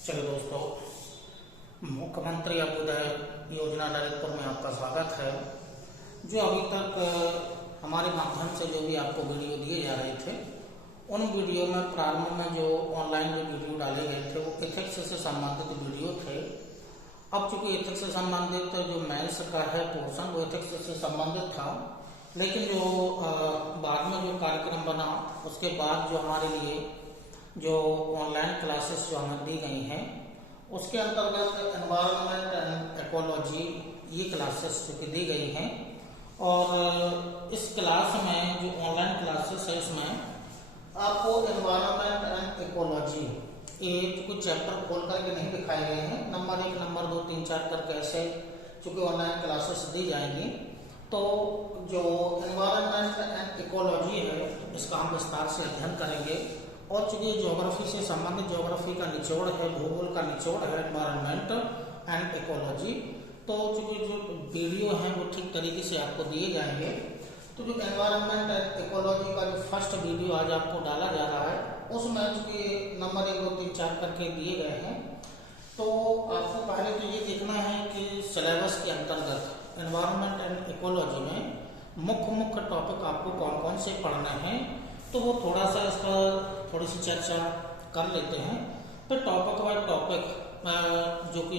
चलो दोस्तों, मुख्यमंत्री अभ्युदय योजना ललितपुर में आपका स्वागत है। जो अभी तक हमारे माध्यम से जो भी आपको वीडियो दिए जा रहे थे, उन वीडियो में प्रारंभ में जो ऑनलाइन जो वीडियो डाले गए थे वो एथिक्स से संबंधित वीडियो थे। अब चूंकि एथिक्स से संबंधित जो मेंस का है पोर्शन वो एथिक्स से संबंधित था, लेकिन जो बाद में जो कार्यक्रम बना उसके बाद जो हमारे लिए जो ऑनलाइन क्लासेस जो हमें दी गई हैं उसके अंतर्गत एनवायरनमेंट एंड इकोलॉजी ये क्लासेस जो दी गई हैं। और इस क्लास में जो ऑनलाइन क्लासेस है इसमें आपको एनवायरनमेंट एंड इकोलॉजी ये कुछ चैप्टर खोल करके नहीं दिखाए गए हैं। नंबर 1, नंबर 2, 3, 4 करके ऐसे चूँकि ऑनलाइन क्लासेस दी जाएंगी, तो जो एनवायरनमेंट एंड इकोलॉजी है इसका हम विस्तार से अध्ययन करेंगे। और चूँकि ज्योग्राफी से संबंधित ज्योग्राफी का निचोड़ है, भूगोल का निचोड़ है एनवायरनमेंट एंड इकोलॉजी, तो चूँकि जो वीडियो हैं वो ठीक तरीके से आपको दिए जाएंगे। तो जो एनवायरनमेंट एंड इकोलॉजी का जो फर्स्ट वीडियो आज आपको डाला जा रहा है उसमें चूँकि नंबर 1, 2, 3, 4 करके दिए गए हैं, तो आपको पहले तो ये देखना है कि सिलेबस के अंतर्गत एनवायरनमेंट एंड इकोलॉजी में मुख्य टॉपिक आपको कौन कौन से पढ़ने हैं, तो वो थोड़ा सा इसका थोड़ी सी चर्चा कर लेते हैं। फिर टॉपिक बाय टॉपिक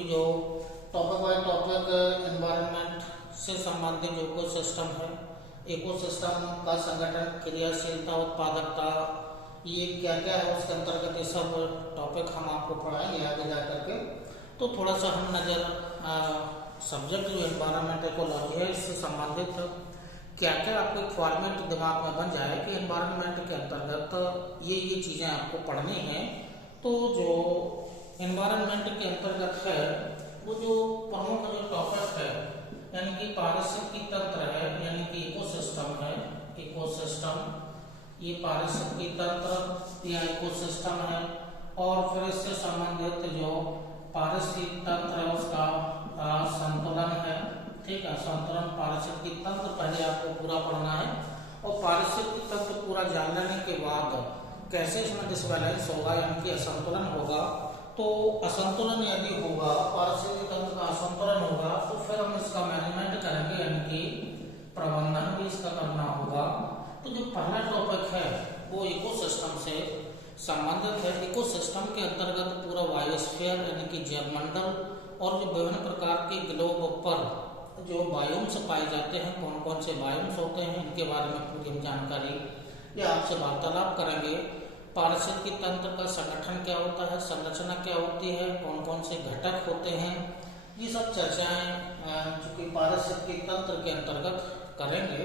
जो टॉपिक बाय टॉपिक एनवायरनमेंट से संबंधित जो इकोसिस्टम है, इकोसिस्टम का संगठन, क्रियाशीलता, उत्पादकता, ये क्या क्या है उसके अंतर्गत ये सब टॉपिक हम आपको पढ़ाएंगे आगे जा करके। तो थोड़ा सा हम नज़र सब्जेक्ट जो एनवायरनमेंट इकोलॉजी है इससे संबंधित क्या क्या आपको एक फॉर्मेट दिमाग में बन जाए कि एनवायरनमेंट के अंतर्गत ये चीज़ें आपको पढ़नी हैं। तो जो एनवायरनमेंट के अंतर्गत है वो जो प्रमुख जो टॉपिक है यानी कि पारिस्थितिकी तंत्र है, यानी कि इकोसिस्टम है। इकोसिस्टम ये पारिस्थितिकी तंत्र या इकोसिस्टम है, और फिर इससे संबंधित जो पारिस्थितिक तंत्र है उसका संतुलन है। ठीक है, संतुलन पारिस्थितिक तंत्र पहले आपको पूरा पढ़ना है, और पारिस्थितिक तंत्र पूरा जान लेने के बाद कैसे इसमें डिसबैलेंस होगा यानी कि असंतुलन होगा। तो असंतुलन यदि होगा, पारिस्थितिक तंत्र का असंतुलन होगा, तो फिर हम इसका मैनेजमेंट करेंगे यानी कि प्रबंधन भी इसका करना होगा। तो जो पहला टॉपिक है वो इकोसिस्टम से संबंधित है। इकोसिस्टम के अंतर्गत पूरा बायोस्फीयर यानी कि जैवमंडल और जो विभिन्न प्रकार के ग्लोब पर जो बायोम्स पाए जाते हैं, कौन कौन से बायोम्स होते हैं, इनके बारे में पूरी हम जानकारी ये आपसे वार्तालाप करेंगे। पारिस्थितिकी तंत्र का संगठन क्या होता है, संरचना क्या होती है, कौन कौन से घटक होते हैं, ये सब चर्चाएं चूँकि पारिस्थितिकी तंत्र के अंतर्गत करेंगे।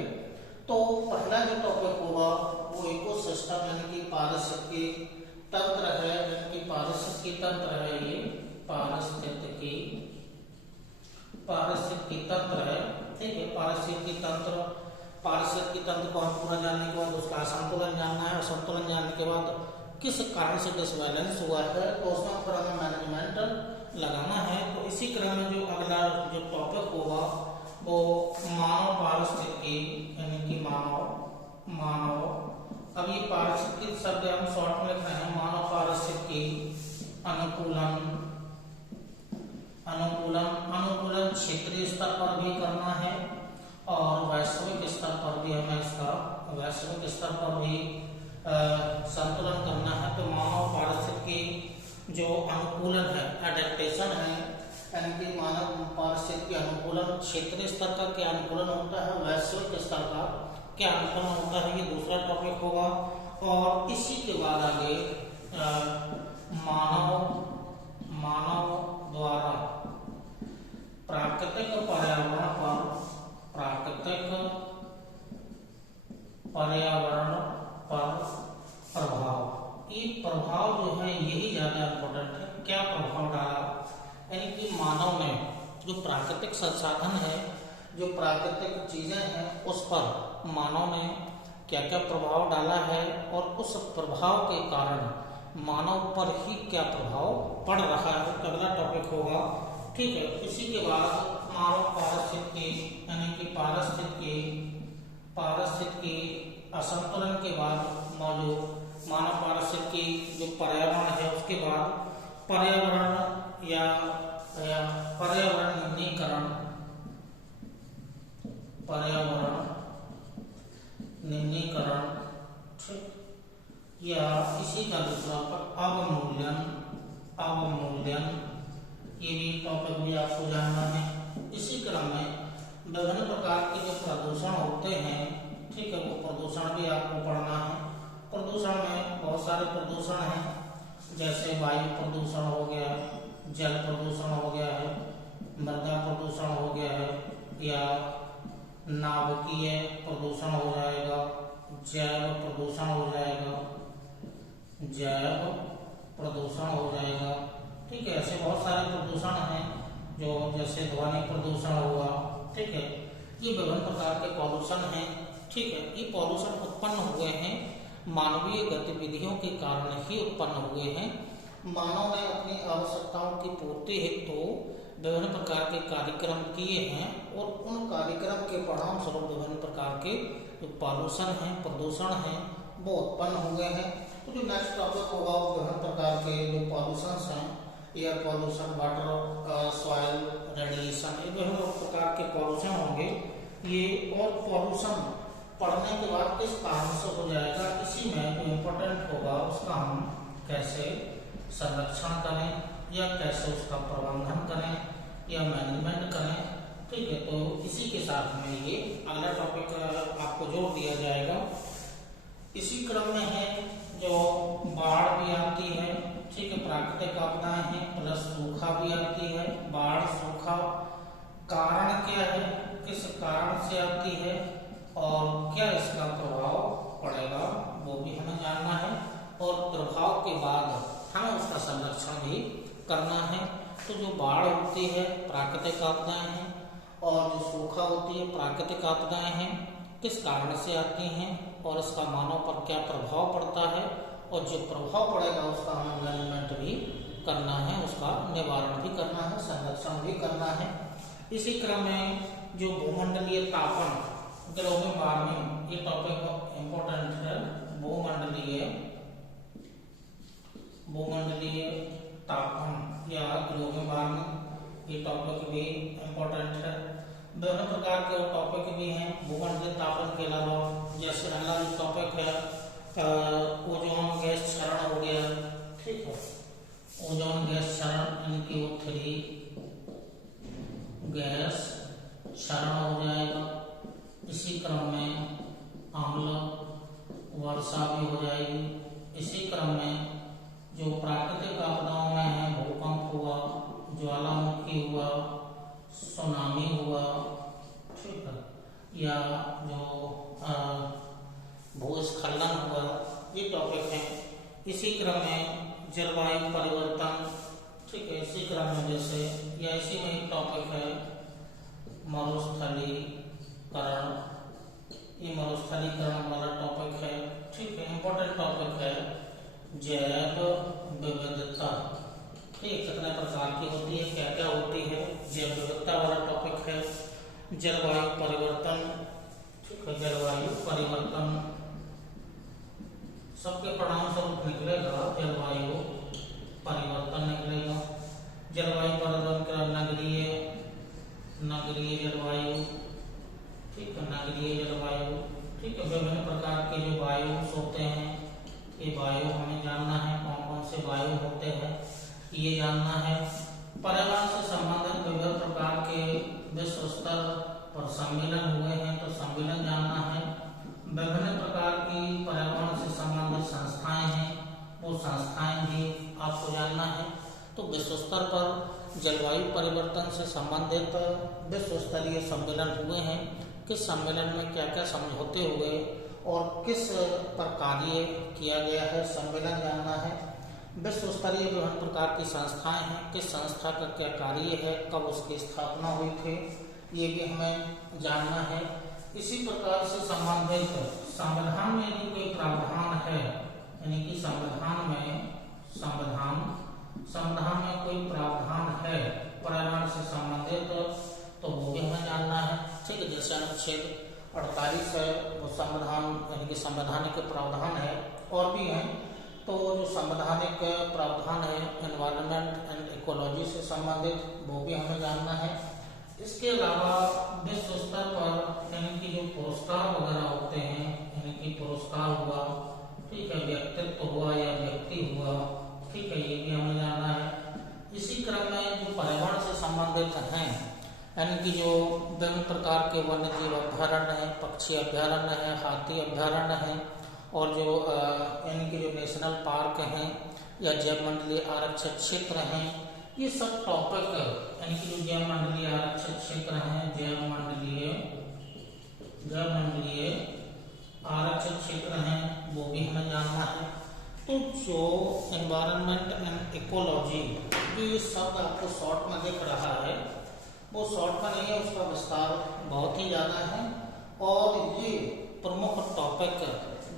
तो पहला जो टॉपिक होगा वो इकोसिस्टम यानी कि पारिस्थितिकी तंत्र है, यानी कि पारिस्थितिकी तंत्र है, ये पारिस्थितिकी तंत्र है। ठीक है, पारिस्थितिकी तंत्र को हम पूरा जानने के बाद उसका असंतुलन जानना है। असंतुलन जानने के बाद किस कारण से डिसबैलेंस हुआ है तो उसमें फिर हमें मैनेजमेंट लगाना है। तो इसी क्रम में जो अगला जो टॉपिक होगा वो मानव पारिस्थितिकी यानी कि मानव अब ये पारिस्थितिकी शब्द हम शॉर्ट में लिख रहे हैं। मानव पारिस्थितिकी अनुकूलन क्षेत्रीय स्तर पर भी करना है और वैश्विक स्तर पर भी हमें इसका वैश्विक स्तर पर भी संतुलन करना है। तो मानव पारिस्थितिकी जो अनुकूलन है, एडेप्टेशन है, यानी कि मानव पारिस्थितिकी अनुकूलन क्षेत्रीय स्तर का क्या अनुकूलन होता है, वैश्विक स्तर का क्या अनुकूलन होता है, ये दूसरा टॉपिक होगा। और इसी के बाद आगे मानव द्वारा प्राकृतिक पर्यावरण पर प्रभाव, ये प्रभाव जो है यही ज्यादा इम्पोर्टेंट है। क्या प्रभाव डाला, यानी कि मानव ने जो प्राकृतिक संसाधन है, जो प्राकृतिक चीजें हैं, उस पर मानव ने क्या क्या प्रभाव डाला है और उस प्रभाव के कारण मानव पर ही क्या प्रभाव पड़ रहा है, अगला टॉपिक होगा। ठीक है, इसी के बाद मानव पारिस्थितिकी यानी कि पारिस्थितिकी असंतुलन के बाद मौजूद मानव पारिस्थितिकी जो पर्यावरण है उसके बाद पर्यावरण या पर्यावरण निम्नीकरण, पर्यावरण निम्नीकरण, ठीक, या इसी का दूसरा अवमूल्यन, अवमूल्यन, ये भी टॉपिक भी आपको जानना है। इसी क्रम में विभिन्न प्रकार के जो प्रदूषण होते हैं, ठीक है, वो प्रदूषण भी आपको पढ़ना है। प्रदूषण में बहुत सारे प्रदूषण हैं, जैसे वायु प्रदूषण हो गया, जल प्रदूषण हो गया है, मृदा प्रदूषण हो गया है, या नाभिकीय प्रदूषण हो जाएगा, जैव प्रदूषण हो जाएगा, जैव प्रदूषण हो जाएगा, ठीक है। ऐसे बहुत सारे प्रदूषण हैं, जो जैसे ध्वनि प्रदूषण हुआ, ठीक है। ये विभिन्न प्रकार के पॉल्यूशन हैं, ठीक है। ये पॉल्यूशन उत्पन्न हुए हैं मानवीय गतिविधियों के कारण ही उत्पन्न हुए हैं। मानव ने अपनी आवश्यकताओं की पूर्ति हेतु विभिन्न प्रकार के कार्यक्रम किए हैं, और उन कार्यक्रम के परिणाम स्वरूप विभिन्न प्रकार के जो पॉल्यूशन हैं, प्रदूषण हैं, वो उत्पन्न हुए हैं। तो जो नेक्स्ट टॉपिक होगा वो विभिन्न प्रकार के जो पॉल्यूशन हैं, air pollution, water soil radiation, ये विभिन्न प्रकार के पॉल्यूशन होंगे ये। और पॉल्यूशन पढ़ने के बाद किस कारण से हो जाएगा, इसी में जो इम्पोर्टेंट होगा उसका हम कैसे संरक्षण करें, या कैसे उसका प्रबंधन करें, या मैनेजमेंट करें, ठीक है। तो इसी के साथ में ये अगला टॉपिक आपको जोड़ दिया जाएगा। इसी क्रम में है जो बाढ़ भी आती है, ठीक है, प्राकृतिक आपदाएं हैं, प्लस सूखा भी आती है। बाढ़, सूखा, कारण क्या है, किस कारण से आती है, और क्या इसका प्रभाव पड़ेगा, वो भी हमें जानना है। और प्रभाव के बाद हमें उसका संरक्षण भी करना है। तो जो बाढ़ होती है प्राकृतिक आपदाएं हैं, और जो सूखा होती है प्राकृतिक आपदाएं हैं, किस कारण से आती हैं, और इसका मानव पर क्या प्रभाव पड़ता है, और जो प्रभाव पड़ेगा उसका हमें मैनेजमेंट भी करना है, उसका निवारण भी करना है, संरक्षण भी करना है। इसी क्रम में जो भूमंडलीय तापन, ग्लोबल वार्मिंग, ये टॉपिक इम्पोर्टेंट है। भूमंडलीय तापन या ग्लोबल वार्मिंग, ये टॉपिक भी इम्पोर्टेंट है। विभिन्न प्रकार के टॉपिक भी हैं भूमंडलीय तापन के अलावा, जैसे अगला जो टॉपिक है ओजोन गैस क्षरण हो गया, ठीक है। ओजोन गैस क्षरण यानी कि O3 गैस क्षरण हो जाएगा। इसी क्रम में अम्ल वर्षा भी हो जाएगी। इसी क्रम में जो प्राकृतिक आपदाओं में है, भूकंप हुआ, ज्वालामुखी हुआ, सुनामी हुआ, ठीक है, या जो भूस्खलन हुआ, ये टॉपिक है। इसी क्रम में जलवायु परिवर्तन, ठीक है। इसी क्रम में जैसे या इसी में एक टॉपिक है मरुस्थलीकरण, ये मरुस्थलीकरण वाला टॉपिक है, ठीक है, इम्पोर्टेंट टॉपिक है। जैव विविधता, ठीक, कितने प्रकार की होती है, क्या क्या होती है, जैव विविधता वाला टॉपिक है। जलवायु परिवर्तन, ठीक है, जलवायु परिवर्तन सबके परिणाम स्वरूप निकलेगा, जलवायु परिवर्तन निकलेगा। जलवायु परिवर्तन का नगरीय जलवायु, ठीक है, नगरीय जलवायु, ठीक है। विभिन्न प्रकार के जो वायु होते हैं, ये वायु हमें जानना है, कौन कौन से वायु होते हैं ये जानना है। पर्यावरण से संबंधित विभिन्न प्रकार के विश्व स्तर पर सम्मेलन हुए हैं, तो सम्मेलन जानना है। विभिन्न प्रकार की पर्यावरण से संबंधित संस्थाएं हैं, वो संस्थाएं भी आपको जानना है। तो विश्व स्तर पर जलवायु परिवर्तन से संबंधित विश्व स्तरीय सम्मेलन हुए हैं, किस सम्मेलन में क्या क्या समझौते हुए और किस पर कार्य किया गया है, सम्मेलन जानना है। विश्व स्तरीय विभिन्न प्रकार की संस्थाएं हैं, किस संस्था का क्या कार्य है, कब उसकी स्थापना हुई थी, ये भी हमें जानना है। इसी प्रकार से संबंधित संविधान में यदि कोई प्रावधान है, यानी कि संविधान में कोई प्रावधान है पर्यावरण से संबंधित, तो वो भी हमें जानना है, ठीक है। जैसे अनुच्छेद 48 है, वो संविधान यानी कि संवैधानिक प्रावधान है, और भी हैं। तो जो संवैधानिक प्रावधान है एनवायरनमेंट एंड इकोलॉजी से संबंधित वो भी हमें जानना है। इसके अलावा विश्व स्तर पर यानी कि जो पुरस्कार वगैरह होते हैं, यानी कि पुरस्कार हुआ, ठीक है, व्यक्तित्व हुआ या व्यक्ति हुआ, ठीक है, ये भी हमें जानना है। इसी क्रम में जो पर्यावरण से संबंधित हैं, यानी कि जो विभिन्न प्रकार के वन्य जीव अभ्यारण्य है, पक्षी अभ्यारण्य है, हाथी अभ्यारण्य है, और जो यानी कि जो नेशनल पार्क हैं या जैव मंडलीय आरक्षित क्षेत्र हैं, ये सब टॉपिक यानी कि जो जैव मंडलीय आरक्षित क्षेत्र हैं, जैव मंडलीय आरक्षित क्षेत्र हैं, वो भी हमें जानना है। तो जो एनवायरनमेंट एंड इकोलॉजी, जो ये शब्द आपको शॉर्ट में दिख रहा है, वो शॉर्ट में नहीं है, उसका विस्तार बहुत ही ज़्यादा है। और ये प्रमुख टॉपिक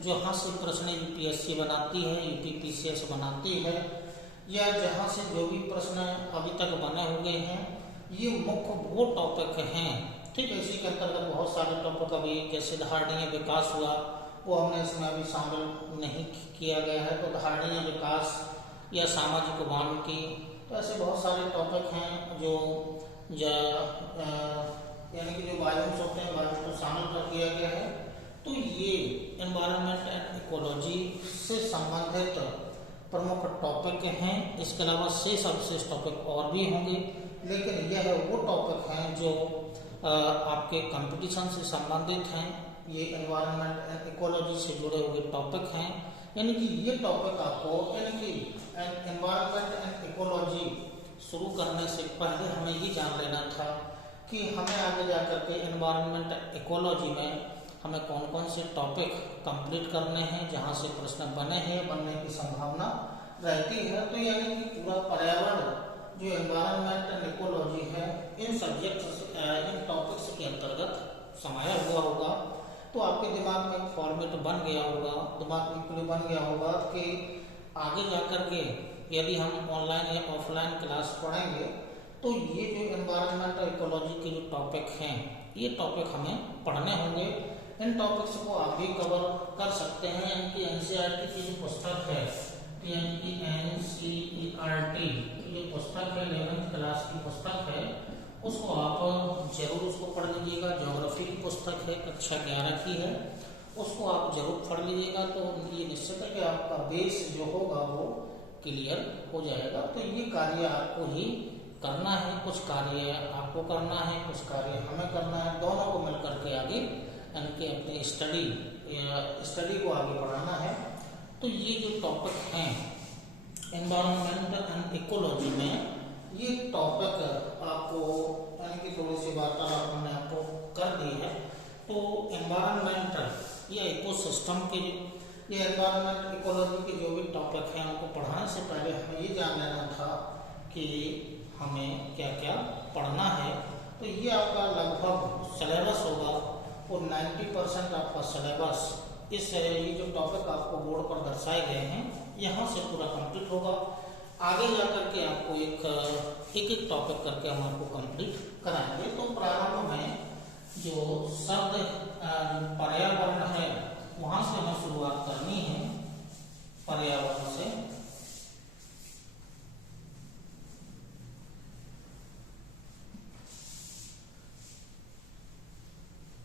जहाँ से प्रश्न यूपीएससी बनाती है, यूपीपीसीएस बनाती है, या जहाँ से जो भी प्रश्न अभी तक बने हुए हैं, ये मुख्य वो टॉपिक हैं, ठीक है। इसी के अंतर्गत बहुत सारे टॉपिक अभी जैसे धारणीय विकास हुआ, वो हमने इसमें अभी शामिल नहीं किया गया है। तो धारणीय विकास या सामाजिक वानिकी, तो ऐसे बहुत सारे टॉपिक हैं जो यानी कि जो बायोम्स होते हैं, बायोम्स को शामिल कर दिया गया है। तो ये एनवायरनमेंट एंड इकोलॉजी से संबंधित प्रमुख टॉपिक हैं। इसके अलावा शेष अवशेष टॉपिक और भी होंगे, लेकिन यह वो टॉपिक हैं जो आपके कंपटीशन से संबंधित हैं। ये एनवायरनमेंट एंड इकोलॉजी से जुड़े हुए टॉपिक हैं, यानी कि ये टॉपिक आपको, यानी कि एनवायरनमेंट एंड इकोलॉजी शुरू करने से पहले हमें ये जान लेना था कि हमें आगे जाकर के एनवायरनमेंट इकोलॉजी में हमें कौन कौन से टॉपिक कंप्लीट करने हैं, जहाँ से प्रश्न बने हैं, बनने की संभावना रहती है। तो यानी कि पूरा पर्यावरण जो एनवायरनमेंट एंड इकोलॉजी है, इन सब्जेक्ट्स इन टॉपिक्स के अंतर्गत समाया हुआ होगा। तो आपके दिमाग में एक फॉर्मेट बन गया होगा, दिमाग में क्लियर बन गया होगा कि आगे जाकर के यदि हम ऑनलाइन या ऑफलाइन क्लास पढ़ेंगे, तो ये जो एनवायरनमेंट और इकोलॉजी के जो टॉपिक हैं, ये टॉपिक हमें पढ़ने होंगे। इन टॉपिक्स को आप भी कवर कर सकते हैं। यानी कि एनसीईआरटी की जो पुस्तक है, यानी कि एनसीईआरटी की जो पुस्तक है, 11th क्लास की पुस्तक है, उसको आप जरूर उसको पढ़ लीजिएगा। ज्योग्राफी की पुस्तक है, कक्षा 11 की है, उसको आप जरूर पढ़ लीजिएगा। तो ये निश्चित है कि आपका बेस जो होगा वो क्लियर हो जाएगा। तो ये कार्य आपको ही करना है, कुछ कार्य आपको करना है, कुछ कार्य हमें करना है, दोनों को मिलकर के आगे यानी कि अपनी स्टडी को आगे बढ़ाना है। तो ये जो टॉपिक हैं एनवायरनमेंट एंड इकोलॉजी में, ये टॉपिक आपको यानी कि थोड़ी सी वार्तालाप मैंने आपको कर दी है। तो एनवायरनमेंट या इकोसिस्टम के, ये एनवायरनमेंट इकोलॉजी के जो भी टॉपिक हैं, उनको पढ़ाने से पहले हमें ये जान लेना था कि हमें क्या क्या पढ़ना है। तो ये आपका लगभग सिलेबस होगा, और 90% आपका सिलेबस इस ये जो टॉपिक आपको बोर्ड पर दर्शाए गए हैं, यहाँ से पूरा कंप्लीट होगा। आगे जाकर के आपको एक टॉपिक करके हम आपको कंप्लीट कराएंगे। तो प्रारंभ में जो शब्द पर्यावरण है, वहाँ से हमें शुरुआत करनी है, पर्यावरण से।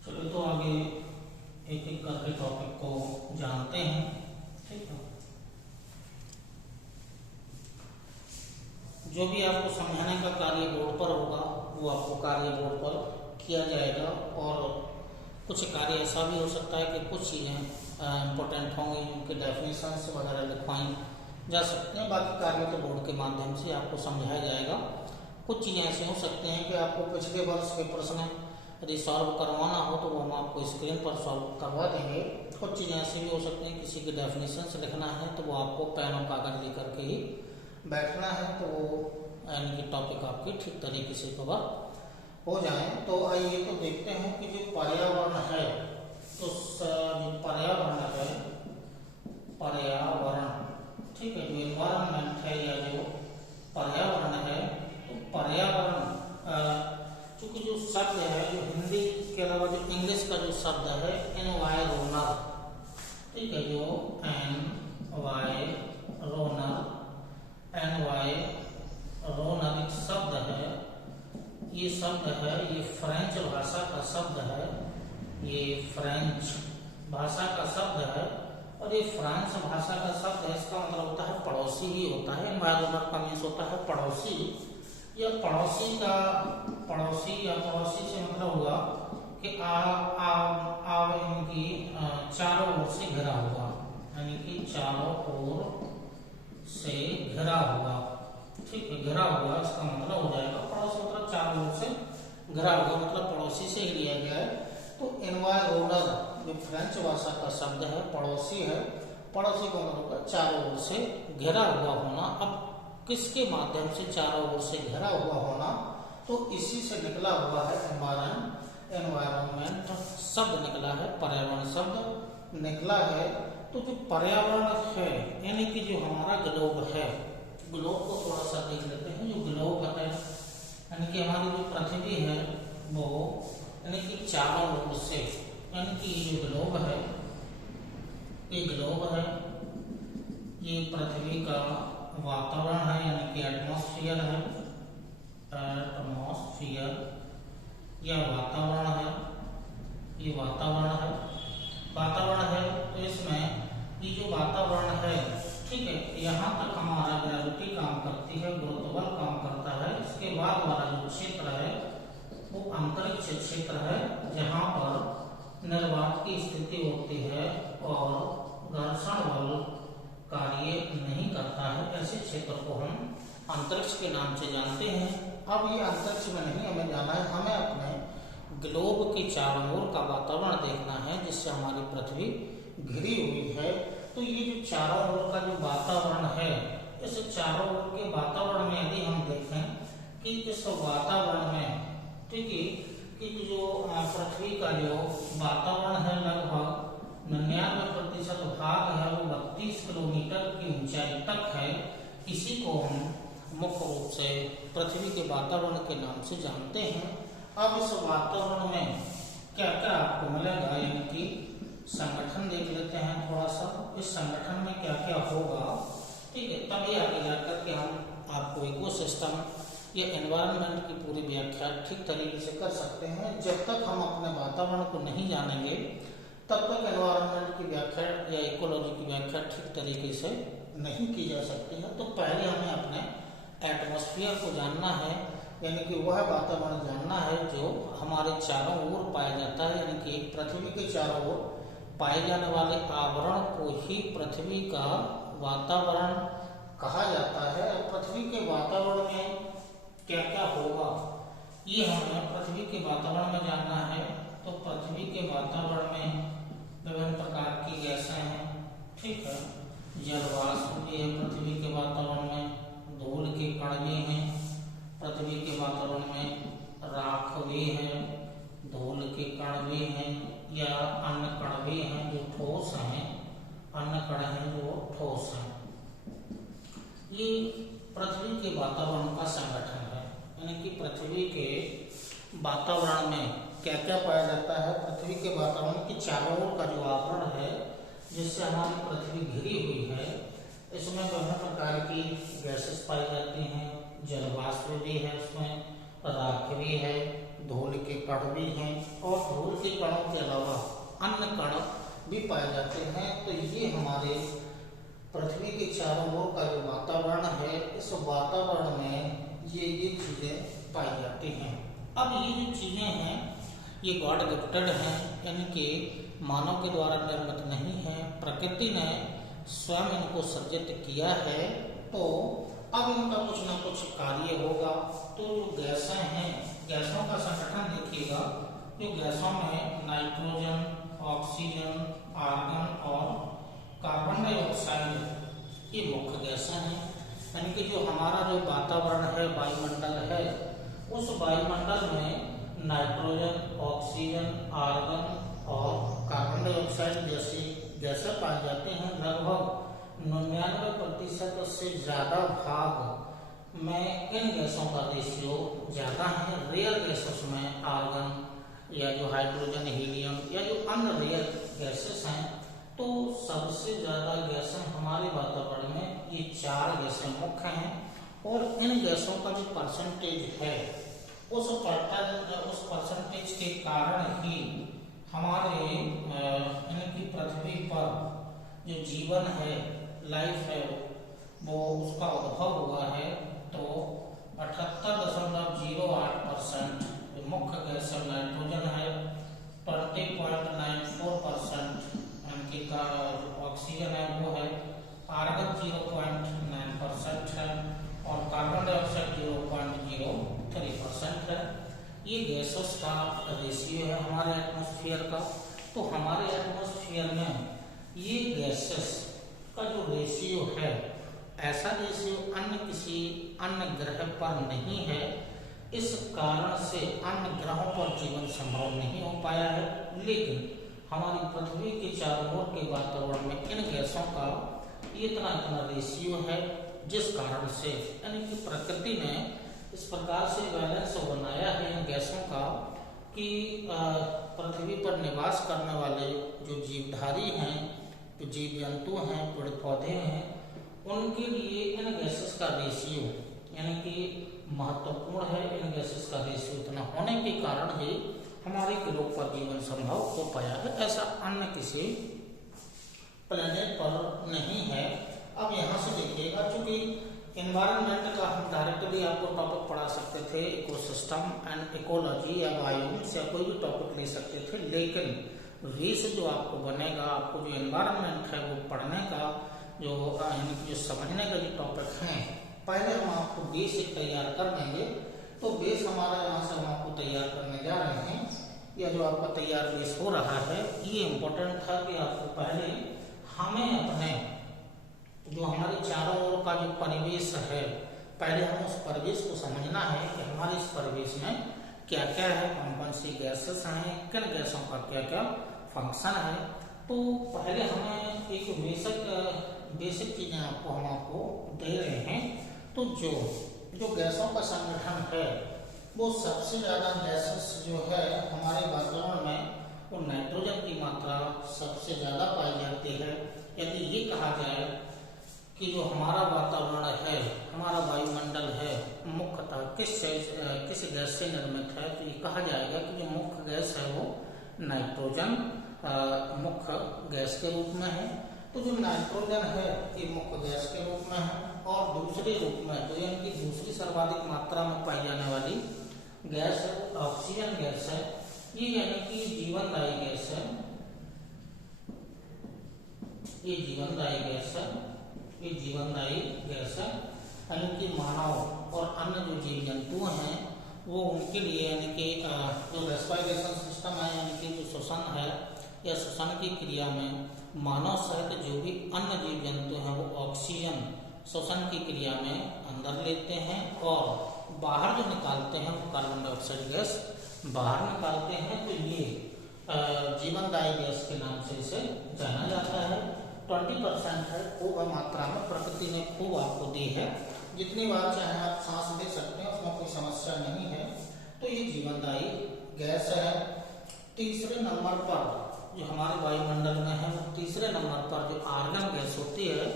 चलिए तो आगे एक एक करके टॉपिक को जानते हैं, ठीक है। जो भी आपको समझाने का कार्य बोर्ड पर होगा, वो आपको कार्य बोर्ड पर किया जाएगा। और कुछ कार्य ऐसा भी हो सकता है कि कुछ चीज़ें इम्पोर्टेंट होंगी, उनके डेफिनेशंस वगैरह लिखवाई जा सकते हैं। बाकी कार्य तो बोर्ड के माध्यम से आपको समझाया जाएगा। कुछ चीज़ें ऐसे हो सकते हैं कि आपको पिछले वर्ष के प्रश्न यदि सॉल्व करवाना हो तो वो हम आपको स्क्रीन पर सॉल्व करवा देंगे। कुछ चीज़ें ऐसी भी हो सकती हैं, किसी के डेफिनेशन से लिखना है तो वो आपको पेन और कागज लेकर के ही बैठना है, तो वो यानी कि टॉपिक आपके ठीक तरीके से कवर हो जाए। तो आइए तो देखते हैं कि जो पर्यावरण है, तो जो पर्यावरण है, पर्यावरण, ठीक है, जो एनवायरनमेंट है या जो पर्यावरण है, तो पर्यावरण चूंकि जो शब्द है, जो हिंदी के अलावा जो इंग्लिश का जो शब्द है एनवायरनर, ठीक है, जो एनवायरनर और ये फ्रांस भाषा का शब्द है, इसका मतलब होता है पड़ोसी ही होता है। एनवायरनर का मीन्स होता है पड़ोसी। या पड़ोसी का पड़ोसी या पड़ोसी से मतलब हुआ कि इनकी चारों ओर से घिरा हुआ, यानी कि चारों ओर से घिरा हुआ। ठीक है, घिरा हुआ इसका मतलब हो जाएगा पड़ोसी, मतलब चारों ओर से घिरा हुआ, मतलब पड़ोसी से ही लिया गया है। तो एनवायरनर जो फ्रेंच भाषा का शब्द है पड़ोसी है, पड़ोसी का मतलब होगा चारों ओर से घिरा हुआ होना। अब किसके माध्यम से चारों ओर से घिरा हुआ होना, तो इसी से निकला हुआ है एनवायरनमेंट शब्द निकला है, पर्यावरण शब्द निकला है। तो जो पर्यावरण है यानी कि जो हमारा ग्लोब है, ग्लोब को थोड़ा सा देख लेते हैं। जो ग्लोब है यानी कि हमारी जो पृथ्वी है वो यानी कि चारों ओर से, यानी कि ये ग्लोब है, ये ग्लोब है, ये पृथ्वी का वातावरण है यानी कि एटमॉस्फेयर है, एटमॉस्फेयर या वातावरण है, ये वातावरण है, वातावरण है। तो इसमें ये जो वातावरण है, ठीक है, यहाँ तक हमारा ग्रेविटी काम करती है, गुरुत्व बल काम करता है। इसके बाद वाला जो क्षेत्र है वो अंतरिक्ष क्षेत्र है, जहाँ पर निर्वात की स्थिति होती है और घर्षण बल कार्य नहीं करता है। ऐसे क्षेत्र को हम अंतरिक्ष के नाम से जानते हैं। अब ये अंतरिक्ष में नहीं हमें जाना है, हमें अपने ग्लोब के चारों ओर का वातावरण देखना है जिससे हमारी पृथ्वी घिरी हुई है। तो ये जो चारों ओर का जो वातावरण है, इस चारों ओर के वातावरण में यदि हम देखें कि इस वातावरण में, ठीक है, कि जो पृथ्वी का जो वातावरण है लगभग 99% भाग है वो 32 किलोमीटर की ऊंचाई तक है। इसी को हम मुख्य रूप से पृथ्वी के वातावरण के नाम से जानते हैं। अब इस वातावरण में क्या क्या आपको मिलेगा, यानी कि संगठन देख लेते हैं थोड़ा सा, इस संगठन में क्या क्या होगा, ठीक है, तभी आगे जाकर के हम आपको इकोसिस्टम या एनवायरनमेंट की पूरी व्याख्या ठीक तरीके से कर सकते हैं। जब तक हम अपने वातावरण को नहीं जानेंगे तब तक एनवायरनमेंट की व्याख्या या इकोलॉजी की व्याख्या ठीक तरीके से नहीं की जा सकती है। तो पहले हमें अपने एटमॉस्फेयर को जानना है, यानी कि वह वातावरण जानना है जो हमारे चारों ओर पाया जाता है, यानी कि पृथ्वी के चारों ओर पाए जाने वाले आवरण को ही पृथ्वी का वातावरण कहा जाता है। पृथ्वी के वातावरण में क्या क्या होगा ये हमें पृथ्वी के वातावरण में जानना है। तो पृथ्वी के वातावरण में विभिन्न प्रकार की गैसें हैं, ठीक है, जलवाष्प भी है पृथ्वी के वातावरण में, धूल के कण भी हैं पृथ्वी के वातावरण में, राख भी है, धूल के कण भी हैं या अन्य कण भी हैं जो ठोस हैं, अन्य कण हैं जो ठोस हैं। ये पृथ्वी के वातावरण का संगठन है, यानी कि पृथ्वी के वातावरण में क्या क्या पाया जाता है। पृथ्वी के वातावरण के चारों ओर का जो आवरण है जिससे हमारी पृथ्वी घिरी हुई है, इसमें विभिन्न प्रकार की गैसेस पाई जाती हैं, जलवाष्प भी है, उसमें राख भी है, धूल के कण भी हैं और धूल के कणों के अलावा अन्य कण भी पाए जाते हैं। तो ये हमारे पृथ्वी के चारों ओर का जो वातावरण है, इस वातावरण में ये चीजें पाई जाती हैं। अब ये जो चीजें हैं ये गॉड गिफ्टेड हैं, यानी कि मानव के द्वारा निर्मित नहीं है, प्रकृति ने स्वयं इनको सृजित किया है। तो अब इनका कुछ ना कुछ कार्य होगा। तो जो गैसें हैं, गैसों का संगठन देखिएगा, जो गैसों में नाइट्रोजन, ऑक्सीजन, आर्गन और कार्बन डाइऑक्साइड ये मुख्य गैसें हैं। यानी कि जो हमारा जो वातावरण है, वायुमंडल है, उस वायुमंडल में नाइट्रोजन, ऑक्सीजन, आर्गन और कार्बन डाइऑक्साइड जैसी गैसें पाई जाती हैं। लगभग 99% से ज्यादा भाग में इन गैसों का रेशियो ज्यादा है। रेयर गैसेस में आर्गन या जो हाइड्रोजन, हीलियम या जो अन्य रेयर गैसेस हैं, तो सबसे ज्यादा गैसें हमारे वातावरण में ये 4 गैसें मुख्य हैं। और इन गैसों का जो परसेंटेज है उस परसेंटेज के कारण ही हमारे यानी कि पृथ्वी पर जो जीवन है, लाइफ है, वो उसका उद्भव हुआ है, तो 78.08% जो मुख्य गैस है नाइट्रोजन है, 20.94% यानी का ऑक्सीजन है वो है, आर्गन 0.9% है और कार्बन डाइऑक्साइड 0.03% है। ये गैसेस का रेशियो है हमारे एटमॉस्फेयर का। तो हमारे एटमॉस्फेयर में ये गैसेस का जो रेशियो है, ऐसा रेशियो अन्य किसी अन्य ग्रह पर नहीं है। इस कारण से अन्य ग्रहों पर जीवन संभव नहीं हो पाया है, लेकिन हमारी पृथ्वी के चारों ओर के वातावरण में इन गैसों का इतना रेशियो है, जिस कारण से यानी कि प्रकृति ने इस प्रकार से बैलेंस बनाया है इन गैसों का कि पृथ्वी पर निवास करने वाले जो जीवधारी हैं, जो जीव जंतु हैं, पेड़ पौधे हैं, उनके लिए इन गैसेस का रेशियो यानी कि महत्वपूर्ण है। इन गैसेस का रेशियो इतना होने के कारण ही हमारे ग्रह पर जीवन संभव हो पाया है, ऐसा अन्य किसी प्लेनेट पर नहीं है। अब यहाँ से देखिएगा, चूंकि एनवायरनमेंट का हम डायरेक्टली आपको टॉपिक पढ़ा सकते थे, इकोसिस्टम एंड इकोलॉजी या बायोम्स या कोई भी टॉपिक ले सकते थे, लेकिन बेस जो आपको बनेगा, आपको जो एनवायरनमेंट है वो पढ़ने का जो यानी कि जो समझने का जो टॉपिक है, पहले हम आपको बेसिक तैयार कर देंगे। तो बेस हमारा यहाँ से हम आपको तैयार करने जा रहे हैं, या जो आपका तैयार बेस हो रहा है, ये इम्पोर्टेंट था कि आपको पहले हमें अपने जो हमारे चारों ओर का जो परिवेश है, पहले हम उस परिवेश को समझना है कि हमारे इस परिवेश में क्या क्या है, कौन कौन सी गैसेस हैं, किन गैसों का क्या क्या फंक्शन है। तो पहले हमें एक बेसिक चीजें हम आपको दे रहे हैं। तो जो गैसों का संगठन है, वो सबसे ज्यादा गैसेस जो है हमारे वातावरण में, वो नाइट्रोजन की मात्रा सबसे ज्यादा पाई जाती है। यदि ये कहा जाए कि जो हमारा वातावरण है, हमारा वायुमंडल है, मुख्यतः किस गैस से निर्मित है, तो ये कहा जाएगा कि जो मुख्य गैस है वो नाइट्रोजन मुख्य गैस के रूप में है। तो जो नाइट्रोजन है ये मुख्य गैस के रूप में है, और दूसरे रूप में तो यानी कि दूसरी सर्वाधिक मात्रा में पाई जाने वाली गैस है ऑक्सीजन गैस है। ये यानी कि जीवनदायी गैस है, ये जीवनदायी गैस है, ये जीवनदायी गैस है। यानी कि मानव और अन्य जो जीव जंतु हैं वो उनके लिए यानी कि जो रेस्पिरेशन सिस्टम है, यानी कि जो श्वसन है या श्वसन की क्रिया में मानव सहित जो भी अन्य जीव जंतु हैं वो ऑक्सीजन श्वसन की क्रिया में अंदर लेते हैं और बाहर जो निकालते हैं वो कार्बन डाइऑक्साइड गैस बाहर निकालते हैं। तो ये जीवनदायी गैस के नाम से इसे जाना जाता है। 20% है, खूब मात्रा में प्रकृति ने खूब आपको दी है, जितनी बार चाहे आप सांस ले सकते हैं, उसमें कोई समस्या नहीं है। तो ये जीवनदायी गैस है। तीसरे नंबर पर जो हमारे वायुमंडल में है, वो तीसरे नंबर पर जो आर्गन गैस होती है,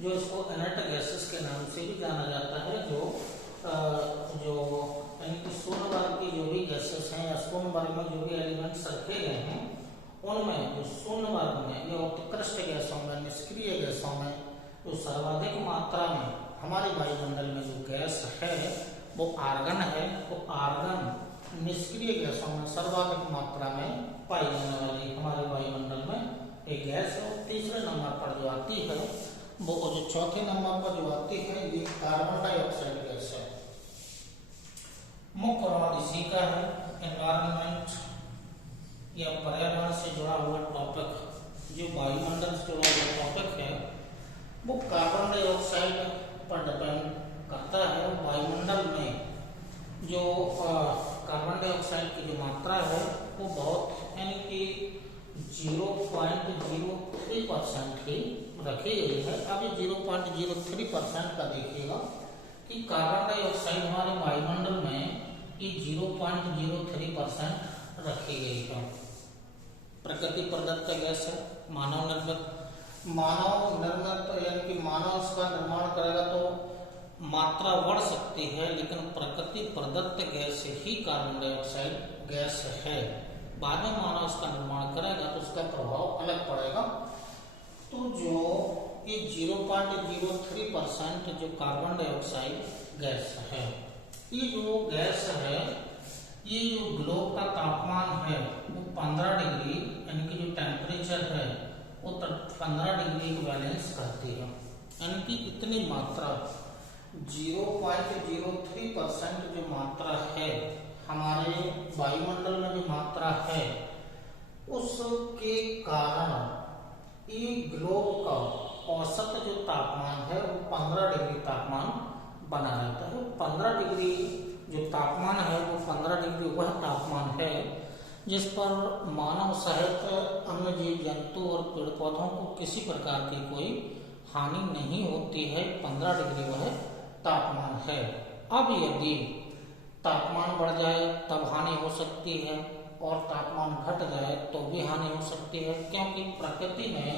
जो इसको इनर्ट गैसेस के नाम से भी जाना जाता है, जो यानी कि शून्य वर्ग की जो भी गैसेस हैं या शून्य वर्ग में जो भी एलिमेंट्स रखे गए हैं, उनमें जो शून्य वर्ग में या उत्कृष्ट गैसों में, निष्क्रिय गैसों में जो सर्वाधिक मात्रा में हमारे वायुमंडल में जो गैस है वो आर्गन है। तो आर्गन निष्क्रिय गैसों में सर्वाधिक मात्रा में पाई जाने वाली हमारे वायुमंडल में एक गैस है। तीसरे नंबर पर जो आती है वो, जो चौथे नंबर पर जो आती है, ये कार्बन डाइऑक्साइड गैस है। मुख्य रोल इसी का है। एनवायरनमेंट या पर्यावरण से जुड़ा हुआ टॉपिक, जो वायुमंडल से जुड़ा हुआ टॉपिक है, वो कार्बन डाइऑक्साइड पर डिपेंड करता है। वायुमंडल में जो कार्बन डाइऑक्साइड की जो मात्रा है वो बहुत यानी कि 0.03% ही रखी गई है। अब 0.03% का देखिएगा कि कार्बन डाइऑक्साइड हमारे वायुमंडल में ये 0.03% रखी गई है। प्रकृति प्रदत्त गैस है, मानव निर्मित यानी कि मानव इसका निर्माण करेगा तो मात्रा बढ़ सकती है, लेकिन प्रकृति प्रदत्त गैस ही कार्बन डाइऑक्साइड गैस है। बाद में मानव इसका निर्माण करेगा तो उसका प्रभाव अलग पड़ेगा। तो जो ये 0.03% जो कार्बन डाइऑक्साइड गैस है, ये जो गैस है, ये जो ग्लोब का तापमान है वो 15 डिग्री यानी कि जो टेम्परेचर है वो 15 डिग्री को बैलेंस करती है। यानी कि इतनी मात्रा 0.03% जो मात्रा है हमारे वायुमंडल में, जो मात्रा है उसके कारण ये ग्लोब का औसत जो तापमान है वो 15 डिग्री तापमान बना रहता है। 15 डिग्री जो तापमान है वो 15 डिग्री वह तापमान है जिस पर मानव सहित अन्य जीव जंतु और पेड़ पौधों को किसी प्रकार की कोई हानि नहीं होती है। 15 डिग्री वह तापमान है। अब यदि तापमान बढ़ जाए तब हानि हो सकती है और तापमान घट जाए तो भी हानि हो सकती है, क्योंकि प्रकृति में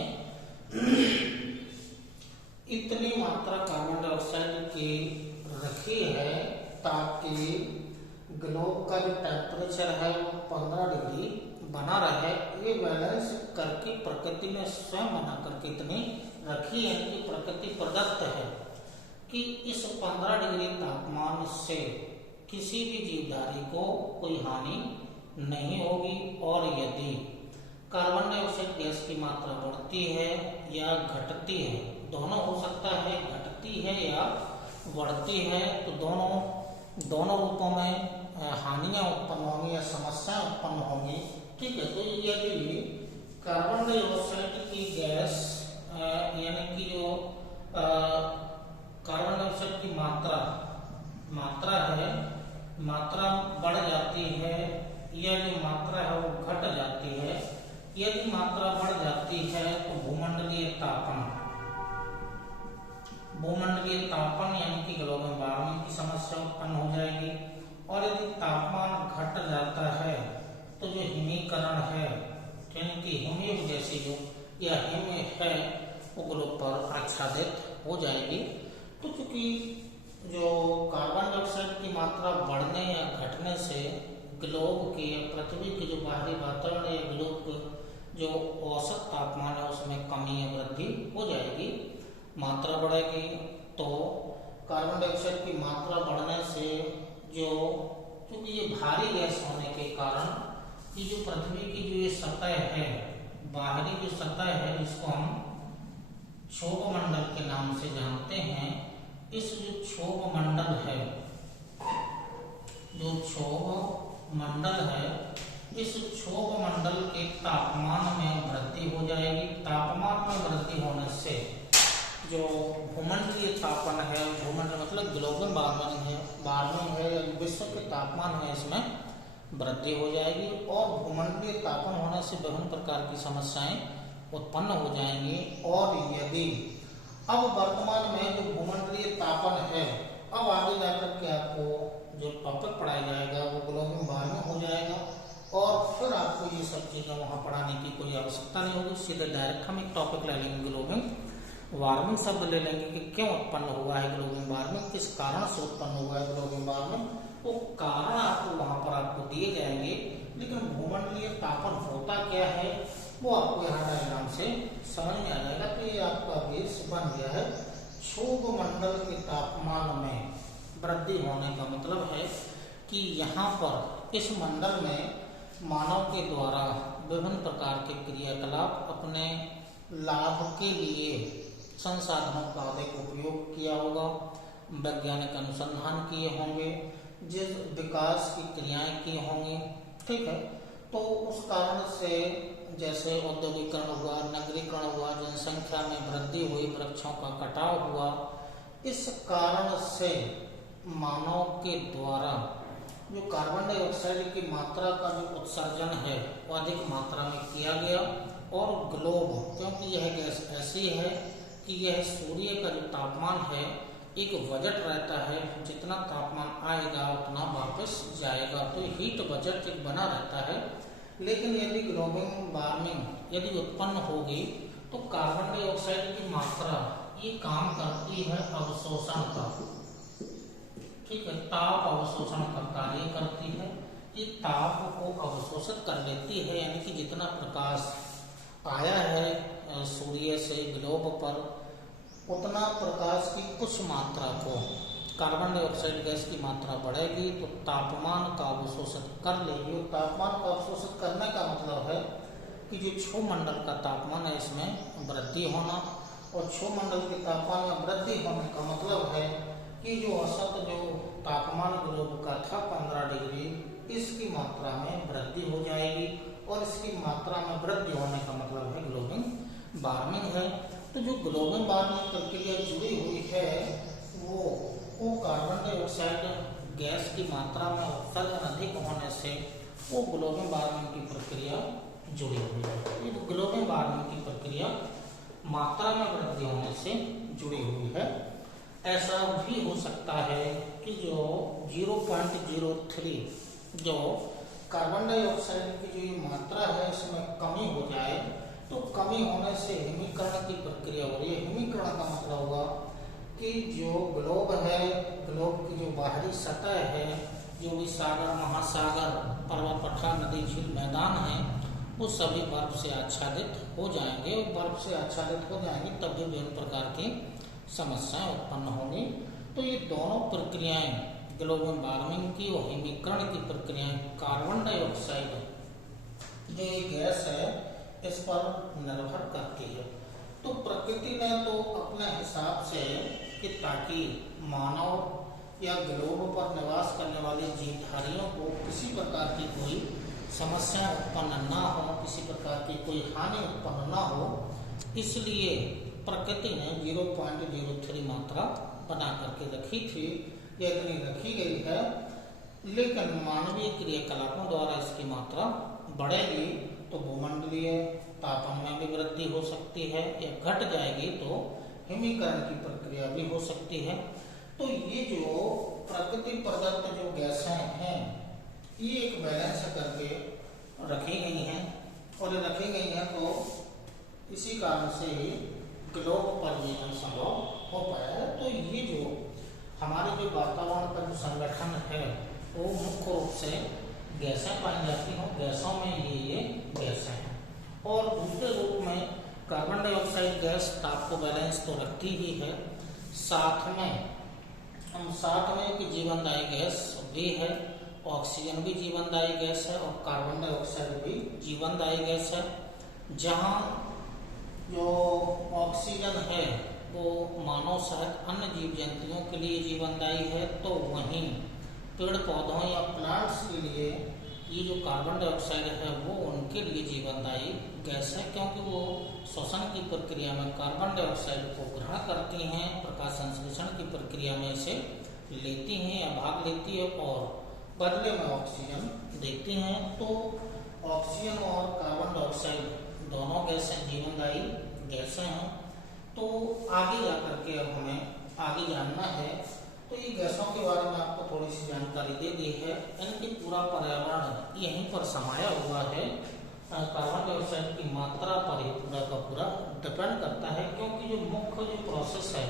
इतनी मात्रा कार्बन डाइऑक्साइड की रखी है ताकि ग्लोब का जो टेम्परेचर है वो 15 डिग्री बना रहे। ये बैलेंस करके प्रकृति ने स्वयं बना करके इतनी रखी है कि प्रकृति प्रदत्त है कि इस 15 डिग्री तापमान से किसी भी जीवधारी को कोई हानि नहीं होगी। और यदि कार्बन डाइऑक्साइड गैस की मात्रा बढ़ती है या घटती है, दोनों हो सकता है, घटती है या बढ़ती है, तो दोनों रूपों में हानियां उत्पन्न होंगी या समस्याएं उत्पन्न होंगी। ठीक है, तो यदि कार्बन डाइऑक्साइड की गैस यानी कि जो कार्बन डाइऑक्साइड की मात्रा है, मात्रा बढ़ जाती है या जो मात्रा है वो घट जाती है। यदि मात्रा बढ़ जाती है तो भूमंडलीय तापन यानी कि ग्लोबल वार्मिंग की समस्या उत्पन्न हो जाएगी। और यदि तापमान घट जाता है तो जो हिमीकरण है यानी कि हिमयुग जैसी जो या हिम है वो ग्लोब पर आच्छादित हो जाएगी। तो क्योंकि जो कार्बन डाइऑक्साइड की मात्रा बढ़ने या घटने से ग्लोब के या पृथ्वी के जो बाहरी वातावरण या ग्लोब जो औसत तापमान है उसमें कमी या वृद्धि हो जाएगी। मात्रा बढ़ेगी तो कार्बन डाइऑक्साइड की मात्रा बढ़ने से क्योंकि ये भारी गैस होने के कारण ये जो पृथ्वी की जो ये सतह है, बाहरी जो सतह है जिसको हम क्षोभ मंडल के नाम से जानते हैं, इस जो क्षोभ मंडल है, इस क्षोभ मंडल के तापमान में वृद्धि हो जाएगी। तापमान में वृद्धि होने से जो भूमंडलीय तापन है, भूमंडल मतलब ग्लोबल वार्मिंग है, विश्व के तापमान है, इसमें वृद्धि हो जाएगी। और भूमंडलीय तापन होने से विभिन्न प्रकार की समस्याएं उत्पन्न हो जाएंगी। और यदि अब वर्तमान में जो भूमंडलीय तापन है, अब आगे जाकर के आपको जो टॉपिक पढ़ाया जाएगा वो ग्लोबल वार्मिंग हो जाएगा। और फिर आपको ये सब चीजें वहां पढ़ाने की कोई आवश्यकता नहीं होगी, सीधे डायरेक्ट हम एक टॉपिक ले लेंगे, ग्लोबल वार्मिंग शब्द ले लेंगे कि क्यों उत्पन्न हुआ है ग्लोबल वार्मिंग, किस कारण से उत्पन्न हुआ है ग्लोबल वार्मिंग। वो कारण आपको वहां पर आपको दिए जाएंगे, लेकिन भूमंडलीय तापन होता क्या है वो आपको यहाँ डायग्राम से समझ में आ जाएगा। तो ये आपका बेस बन गया है। क्षोभ मंडल के तापमान में वृद्धि होने का मतलब है कि यहाँ पर इस मंडल में मानव के द्वारा विभिन्न प्रकार के क्रियाकलाप अपने लाभ के लिए संसाधनों का अधिक उपयोग किया होगा, वैज्ञानिक अनुसंधान किए होंगे, जिस विकास की क्रियाएं की होंगी। ठीक है, तो उस कारण से जैसे औद्योगिकरण हुआ, नगरीकरण हुआ, जनसंख्या में वृद्धि हुई, वृक्षों का कटाव हुआ, इस कारण से मानव के द्वारा जो कार्बन डाइऑक्साइड की मात्रा का जो उत्सर्जन है वो अधिक मात्रा में किया गया। और ग्लोब, क्योंकि यह गैस ऐसी है कि यह सूर्य का जो तापमान है एक बजट रहता है, जितना तापमान आएगा उतना वापस जाएगा, तो हीट बजट एक बना रहता है। लेकिन यदि ग्लोबल वार्मिंग यदि उत्पन्न होगी तो कार्बन डाइऑक्साइड की मात्रा ये काम करती है अवशोषण का। ठीक है, ताप अवशोषण का कार्य करती है। ये ताप को अवशोषित कर लेती है, यानी कि जितना प्रकाश आया है सूर्य से ग्लोब पर, उतना प्रकाश की कुछ मात्रा को कार्बन डाइऑक्साइड गैस की मात्रा बढ़ेगी तो तापमान का अवशोषित कर लेगी। और तापमान का अवशोषित करने का मतलब है कि जो क्षोमंडल का तापमान है इसमें वृद्धि होना, और क्षोमंडल के तापमान में वृद्धि होने का मतलब है कि जो औसत जो तापमान ग्लोब का था 15 डिग्री, इसकी मात्रा में वृद्धि हो जाएगी, और इसकी मात्रा में वृद्धि होने का मतलब है ग्लोबल वार्मिंग है। तो जो ग्लोबल वार्मिंग प्रक्रिया जुड़ी हुई है वो कार्बन डाइऑक्साइड गैस की मात्रा में उत्सर्जन अधिक होने से वो ग्लोबल वार्मिंग की प्रक्रिया जुड़ी हुई है। ये ग्लोबल वार्मिंग की प्रक्रिया मात्रा में वृद्धि होने से जुड़ी हुई है। ऐसा भी हो सकता है कि जो 0.03 जो कार्बन डाइऑक्साइड की जो मात्रा है इसमें कमी हो जाए, तो कमी होने से हिमीकरण की प्रक्रिया हो रही है। हिमीकरण का मतलब हुआ कि जो ग्लोब है, ग्लोब की जो बाहरी सतह है, जो भी सागर, महासागर, पर्वत, पठार, नदी, झील, मैदान है, वो सभी बर्फ से आच्छादित हो जाएंगे। और बर्फ से आच्छादित हो जाएंगे तब भी विभिन्न प्रकार की समस्याएं उत्पन्न होंगी। तो ये दोनों प्रक्रियाएं, ग्लोबल वार्मिंग की और हिमीकरण की प्रक्रियाएं, कार्बन डाइऑक्साइड जो ये गैस है इस पर निर्भर करती है। तो प्रकृति ने तो अपने हिसाब से कि ताकि मानव या ग्लोब पर निवास करने वाले जीवधारियों को किसी प्रकार की कोई समस्या उत्पन्न ना हो, किसी प्रकार की कोई हानि उत्पन्न ना हो, इसलिए प्रकृति ने 0.03 मात्रा बना करके रखी थी, या इतनी रखी गई है। लेकिन मानवीय क्रियाकलापों द्वारा इसकी मात्रा बढ़ेगी तो भूमंडलीय तापमान में भी वृद्धि हो सकती है, या घट जाएगी तो हिमीकरण की प्रक्रिया भी हो सकती है। तो ये जो प्रकृति प्रदत्त जो गैसें हैं ये एक बैलेंस करके रखी गई हैं, और ये रखी गई हैं तो इसी कारण से ही ग्लोब पर जीवन संभव हो पाया है। तो ये जो हमारे जो वातावरण का जो संगठन है वो मुख्य रूप से गैसें पाई जाती हैं, गैसों में ये गैसें हैं। और दूसरे रूप में कार्बन डाइऑक्साइड गैस ताप को बैलेंस तो रखती ही है, साथ में कि जीवनदायी गैस भी है, ऑक्सीजन भी जीवनदायी गैस है, और कार्बन डाइऑक्साइड भी जीवनदायी गैस है। जहाँ जो ऑक्सीजन है वो मानव सहित अन्य जीव जंतुओं के लिए जीवनदायी है, तो वहीं पेड़ पौधों या प्लांट्स के लिए ये जो कार्बन डाइऑक्साइड है वो उनके लिए जीवनदायी गैस है, क्योंकि वो श्वसन की प्रक्रिया में कार्बन डाइऑक्साइड को ग्रहण करती हैं, प्रकाश संश्लेषण की प्रक्रिया में इसे लेती हैं या भाग लेती है, और बदले में ऑक्सीजन देती हैं। तो ऑक्सीजन और कार्बन डाइऑक्साइड दोनों गैसें जीवनदायी गैसें हैं। तो आगे जाकर के अब हमें आगे जानना है। तो ये गैसों के बारे में आपको थोड़ी सी जानकारी दे दी है। इनकी पूरा पर्यावरण यहीं पर समाया हुआ है, कार्बन डाइऑक्साइड की मात्रा पर ही पूरा का पूरा डिपेंड करता है, क्योंकि जो मुख्य जो प्रोसेस है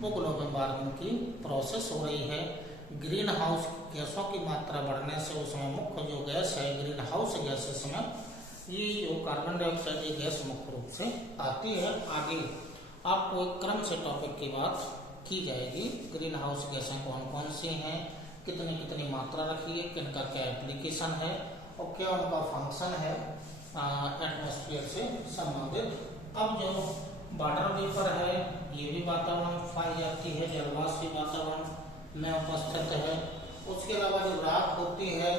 वो ग्लोबल वार्मिंग की प्रोसेस हो रही है। ग्रीन हाउस गैसों की मात्रा बढ़ने से उसमें मुख्य जो गैस है ग्रीन हाउस गैसेस में ये जो कार्बन डाइऑक्साइड ये गैस मुख्य रूप से आती है। आगे आपको एक क्रम से टॉपिक की बात की जाएगी। ग्रीन हाउस गैसें कौन कौन सी हैं, कितनी कितनी मात्रा रखी है, किनका क्या एप्लीकेशन है और क्या उनका फंक्शन है एटमॉस्फेयर से संबंधित। अब जो वाटर वेपर है ये भी वातावरण में पाई जाती है, जलवाष्प भी वातावरण में उपस्थित है। उसके अलावा जो राख होती है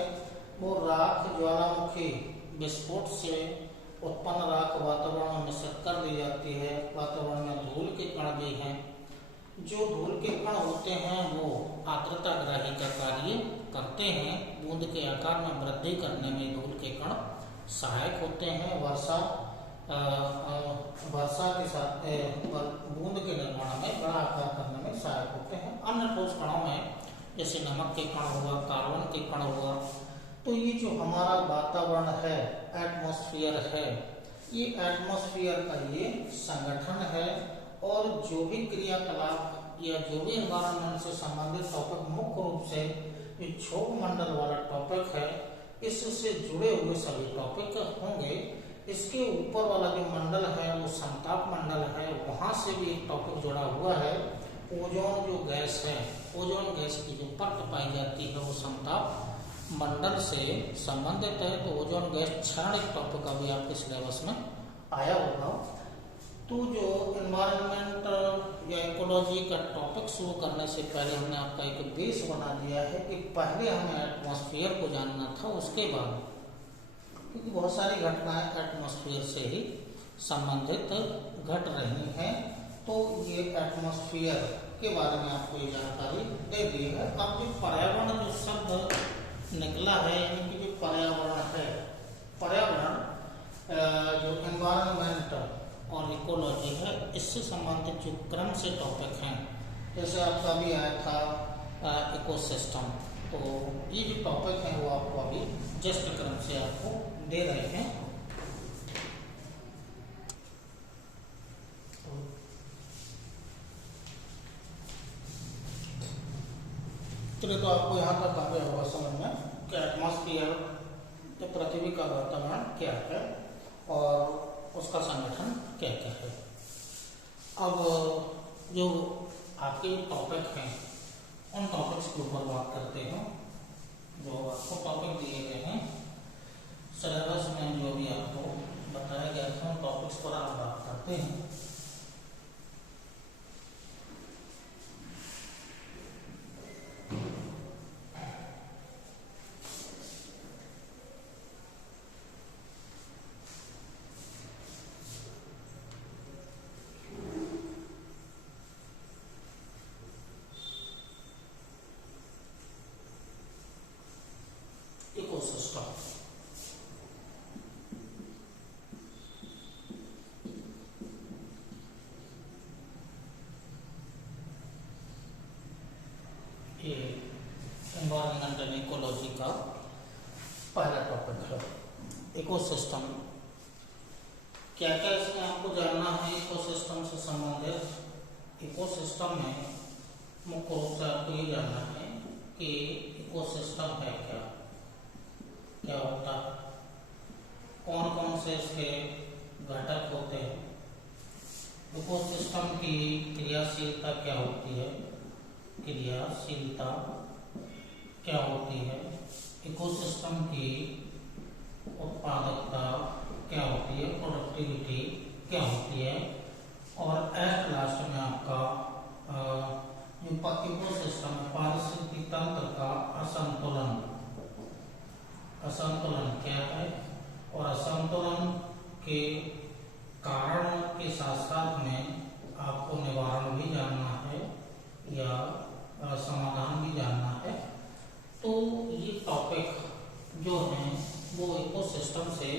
वो राख ज्वालामुखी विस्फोट से उत्पन्न राख वातावरण में मिश्रित कर दी जाती है। वातावरण में धूल के कण भी हैं। जो धूल के कण होते हैं वो आर्द्रताग्राही का कार्य करते हैं। बूंद के आकार में वृद्धि करने में धूल के कण सहायक होते हैं। वर्षा के साथ बूंद के निर्माण में बड़ा आकार करने में सहायक होते हैं। अन्य ठोस कणों में जैसे नमक के कण हुआ, कार्बन के कण हुआ। तो ये जो हमारा वातावरण है एटमॉस्फेयर है, ये एटमॉस्फेयर का ये संगठन है। और जो भी क्रियाकलाप या जो भी एनवायरनमेंट से संबंधित टॉपिक मुख्य रूप से ये क्षोभ मंडल वाला टॉपिक है, इससे जुड़े हुए सभी टॉपिक होंगे। इसके ऊपर वाला जो मंडल है वो समताप मंडल है, वहां से भी एक टॉपिक जुड़ा हुआ है। ओजोन जो गैस है, ओजोन गैस की जो परत पाई जाती है वो समताप मंडल से संबंधित है। तो ओजोन गैस क्षरण एक टॉपिक अभी आपके सिलेबस में आया होगा। तो जो एनवायरनमेंट या इकोलॉजी का टॉपिक शुरू करने से पहले हमने आपका एक बेस बना दिया है कि पहले हमें एटमॉस्फेयर को जानना था, उसके बाद, क्योंकि बहुत सारी घटनाएं एटमॉस्फेयर से ही संबंधित घट रही हैं, तो ये एटमॉस्फेयर के बारे में आपको ये जानकारी दे दी है। अब जो पर्यावरण जो शब्द निकला है, यानी कि जो पर्यावरण है, पर्यावरण जो एनवायरनमेंट और इकोलॉजी है, इससे संबंधित जो क्रम से टॉपिक हैं, जैसे आपका भी आया था इकोसिस्टम, तो ये जो टॉपिक हैं वो आपको अभी जस्ट क्रम से आपको दे रहे हैं। चलिए, तो आपको यहाँ तक आ गया होगा समझ में कि एटमॉस्फेयर तो पृथ्वी का वातावरण क्या है और उसका संगठन क्या क्या है। अब जो आपके टॉपिक हैं उन टॉपिक्स के ऊपर बात करते हैं। जो आपको टॉपिक दिए गए हैं सिलेबस में, जो भी आपको बताया गया था उन टॉपिक्स पर आप बात करते हैं। इकोसिस्टम, ये एनवायरनमेंटल इकोलॉजी का पहला टॉपिक है। इकोसिस्टम क्या क्या इसमें आपको जानना है इकोसिस्टम से संबंधित। इकोसिस्टम में मुख्य रूप से आपको ये जानना है कि इकोसिस्टम है क्या, क्या होता है, कौन कौन से इसके घटक होते हैं, इकोसिस्टम की क्रियाशीलता क्या होती है, क्रियाशीलता क्या होती है, इकोसिस्टम की उत्पादकता क्या होती है, प्रोडक्टिविटी क्या होती है, और एट लास्ट में आपका जो इकोसिस्टम पारिस्थितिकी तंत्र का असंतुलन, असंतुलन क्या है, और असंतुलन के कारण के साथ साथ में आपको निवारण भी जानना है या समाधान भी जानना है। तो ये टॉपिक जो हैं वो इकोसिस्टम से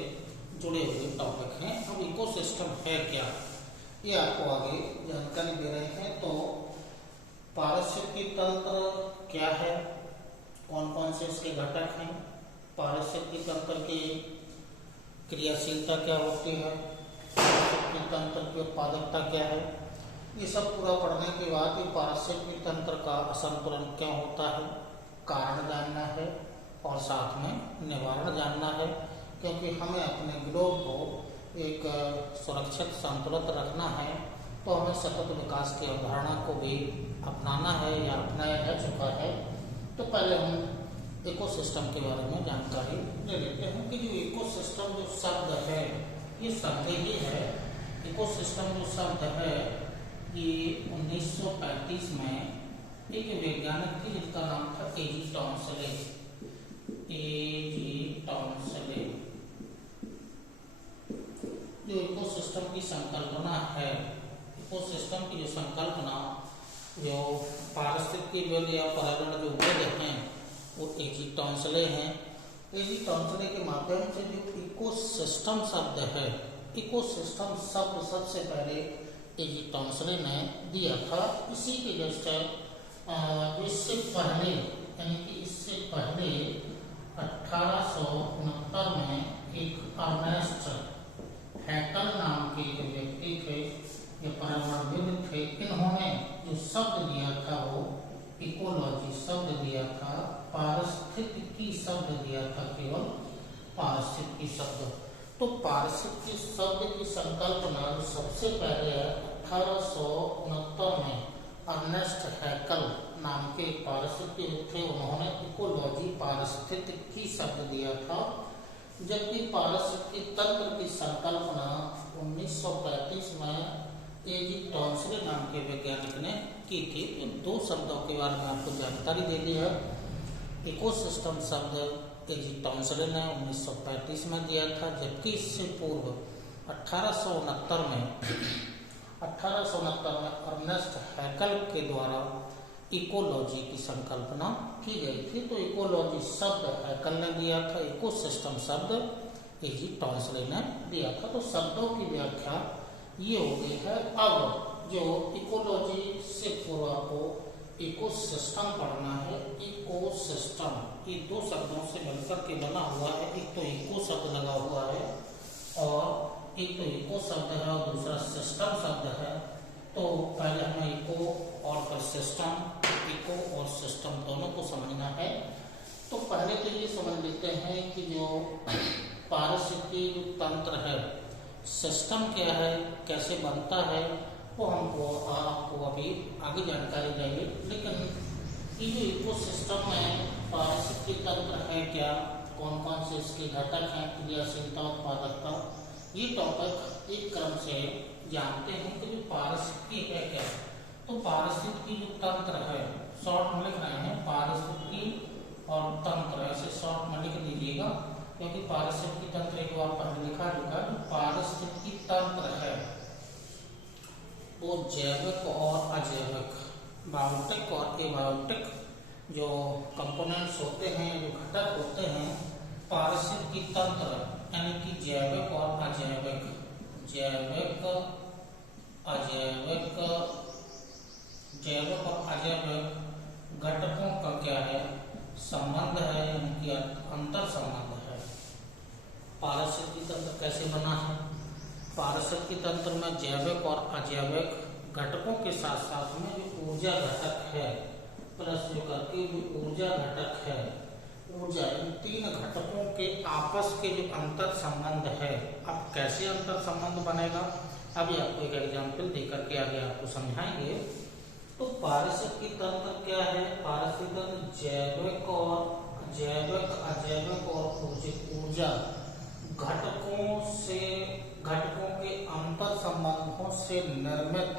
जुड़े हुए टॉपिक हैं। अब इकोसिस्टम है क्या, ये आपको आगे जानकारी दे रहे हैं। तो पारिस्थितिकी तंत्र क्या है, कौन कौन से इसके घटक हैं, पारिस्थितिकी तंत्र की क्रियाशीलता क्या होती है, पारिस्थितिकी तंत्र की उत्पादकता क्या है, ये सब पूरा पढ़ने के बाद ये पारिस्थितिकी तंत्र का असंतुलन क्या होता है, कारण जानना है और साथ में निवारण जानना है। क्योंकि हमें अपने ग्लोब को एक सुरक्षित संतुलित रखना है, तो हमें सतत विकास की अवधारणा को भी अपनाना है या अपनाया जा चुका है। तो पहले हम इकोसिस्टम के बारे में जानकारी ले लेते हैं कि जो इकोसिस्टम जो शब्द है ये शब्द ही है। इकोसिस्टम जो शब्द है ये 1935 में एक वैज्ञानिक थे जिसका नाम था एजी टॉन्सले। एजी टॉन्सले जो इकोसिस्टम की संकल्पना है, इकोसिस्टम की जो संकल्पना जो पारिस्थितिकी विद या पर्यावरण जो विद हैं वो एजी टॉन्सले हैं। एजी टॉन्सले के माध्यम से जो इकोसिस्टम शब्द है, इकोसिस्टम शब्द सबसे पहले एजी टॉन्सले ने दिया था। इसी के जस्ट इससे पहले यानी कि इससे पहले 1869 में एक अर्नेस्ट हैकल नाम के जो व्यक्ति थे, ये पर्यावरणविद थे, इन्होंने जो शब्द दिया था वो इकोलॉजी शब्द दिया था, पारिस्थितिकी शब्द दिया था, केवल पारिस्थितिकी शब्द। तो पारिस्थितिकी शब्द की संकल्पना सबसे पहले 1869 में अर्नेस्ट हैकल नाम के पारिस्थितिक थे, उन्होंने इकोलॉजी पारिस्थितिकी शब्द दिया था। जबकि पारिस्थितिकी तंत्र की संकल्पना 1935 में A.G. टॉन्सले नाम के वैज्ञानिक ने की थी। इन दो शब्दों के बारे में आपको जानकारी दे दी है। इकोसिस्टम शब्द A.G. टॉन्सले ने 1935 में दिया था, जबकि इससे पूर्व 1869 में अर्नेस्ट हैकल के द्वारा इकोलॉजी की संकल्पना की गई थी। तो इकोलॉजी शब्द हैकल ने दिया था, इकोसिस्टम शब्द A.G. टॉन्सले ने दिया था। तो शब्दों की व्याख्या ये हो गई है। अब जो इकोलॉजी से पूर्व आपको इकोसिस्टम पढ़ना है। इकोसिस्टम ये दो शब्दों से मिलकर के बना हुआ है। एक तो इको शब्द लगा हुआ है और एक तो इको शब्द है और दूसरा सिस्टम शब्द है। तो पहले हमें इको और फिर सिस्टम, इको और सिस्टम दोनों को समझना है। तो पहले तो ये समझ लेते हैं कि जो पारिस्थितिकी तंत्र है, सिस्टम क्या है, कैसे बनता है, वो हमको आपको अभी आगे जानकारी देंगे। लेकिन ये जो इकोसिस्टम में पारिस्थितिकी तंत्र है क्या, कौन कौन से इसके घटक हैं, क्रियाशीलता, उत्पादकता, ये टॉपिक एक क्रम से जानते हैं कि जो पारिस्थितिकी है क्या। तो पारिस्थितिकी जो तंत्र है, शॉर्ट में लिख रहे हैं पारिस्थितिकी और तंत्र, ऐसे शॉर्ट में लिख दीजिएगा, क्योंकि पारिस्थितिकी तंत्र एक बार पहले लिखा चुका है। जो पारिस्थितिकी तंत्र है वो जैविक और अजैविक, बायोटिक और एबायोटिक जो कंपोनेंट्स होते हैं, जो घटक होते हैं पारिस्थितिकी तंत्र, यानी कि जैविक और अजैविक, जैविक और अजैविक घटकों का क्या है, संबंध है, यानी कि अंतर संबंध है। पारिस्थितिकी तंत्र कैसे बना है? पारिस्थितिकी तंत्र में जैविक और अजैविक घटकों के साथ साथ में जो ऊर्जा घटक है, प्लस जो करके जो ऊर्जा घटक है, ऊर्जा, इन तीन घटकों के आपस के जो अंतर संबंध है। अब कैसे अंतर संबंध बनेगा, अभी आपको एक एग्जाम्पल देकर के आगे आपको समझाएंगे। तो पारिस्थितिकी तंत्र क्या है? पारिस्थितिकी तंत्र जैविक और अजैविक और ऊर्जा घटकों के अंतर संबंधों से निर्मित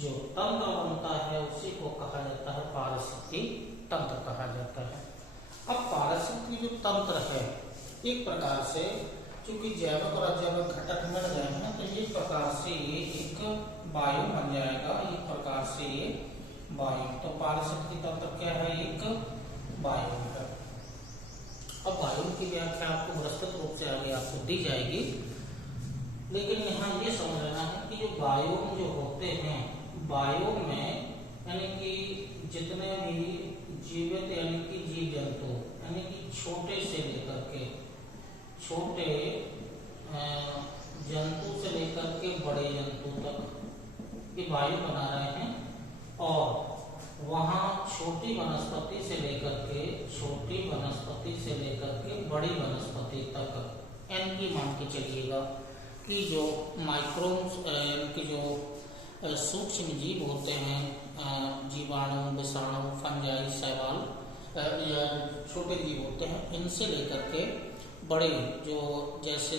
जो तंत्र बनता है उसी को कहा जाता है पारिस्थितिकी तंत्र कहा जाता है। अब पारिस्थितिकी जो तंत्र है, एक प्रकार से चूंकि जैविक और अजैविक घटक मिल गए हैं, तो एक प्रकार से ये एक वायु बन जाएगा, एक प्रकार से ये वायु। तो पारिस्थितिकी तंत्र क्या है? एक वायु है। अब वायु की व्याख्या आपको विस्तृत रूप से आगे आपको दी जाएगी, लेकिन यहाँ ये समझ लेना है कि जो वायु जो होते हैं, वायु में यानी कि जितने भी जीवित यानी कि जीव जंतु, यानी कि छोटे से लेकर के छोटे जंतु से लेकर के बड़े जंतु तक ये वायु बना रहे हैं। और वहाँ छोटी वनस्पति से लेकर के बड़ी वनस्पति तक, यानी मान के चलिएगा कि जो माइक्रोब्स कि जो सूक्ष्म जीव होते हैं, जीवाणु, विषाणु, फंजाई, शैवाल, या छोटे जीव होते हैं, इनसे लेकर के बड़े जो जैसे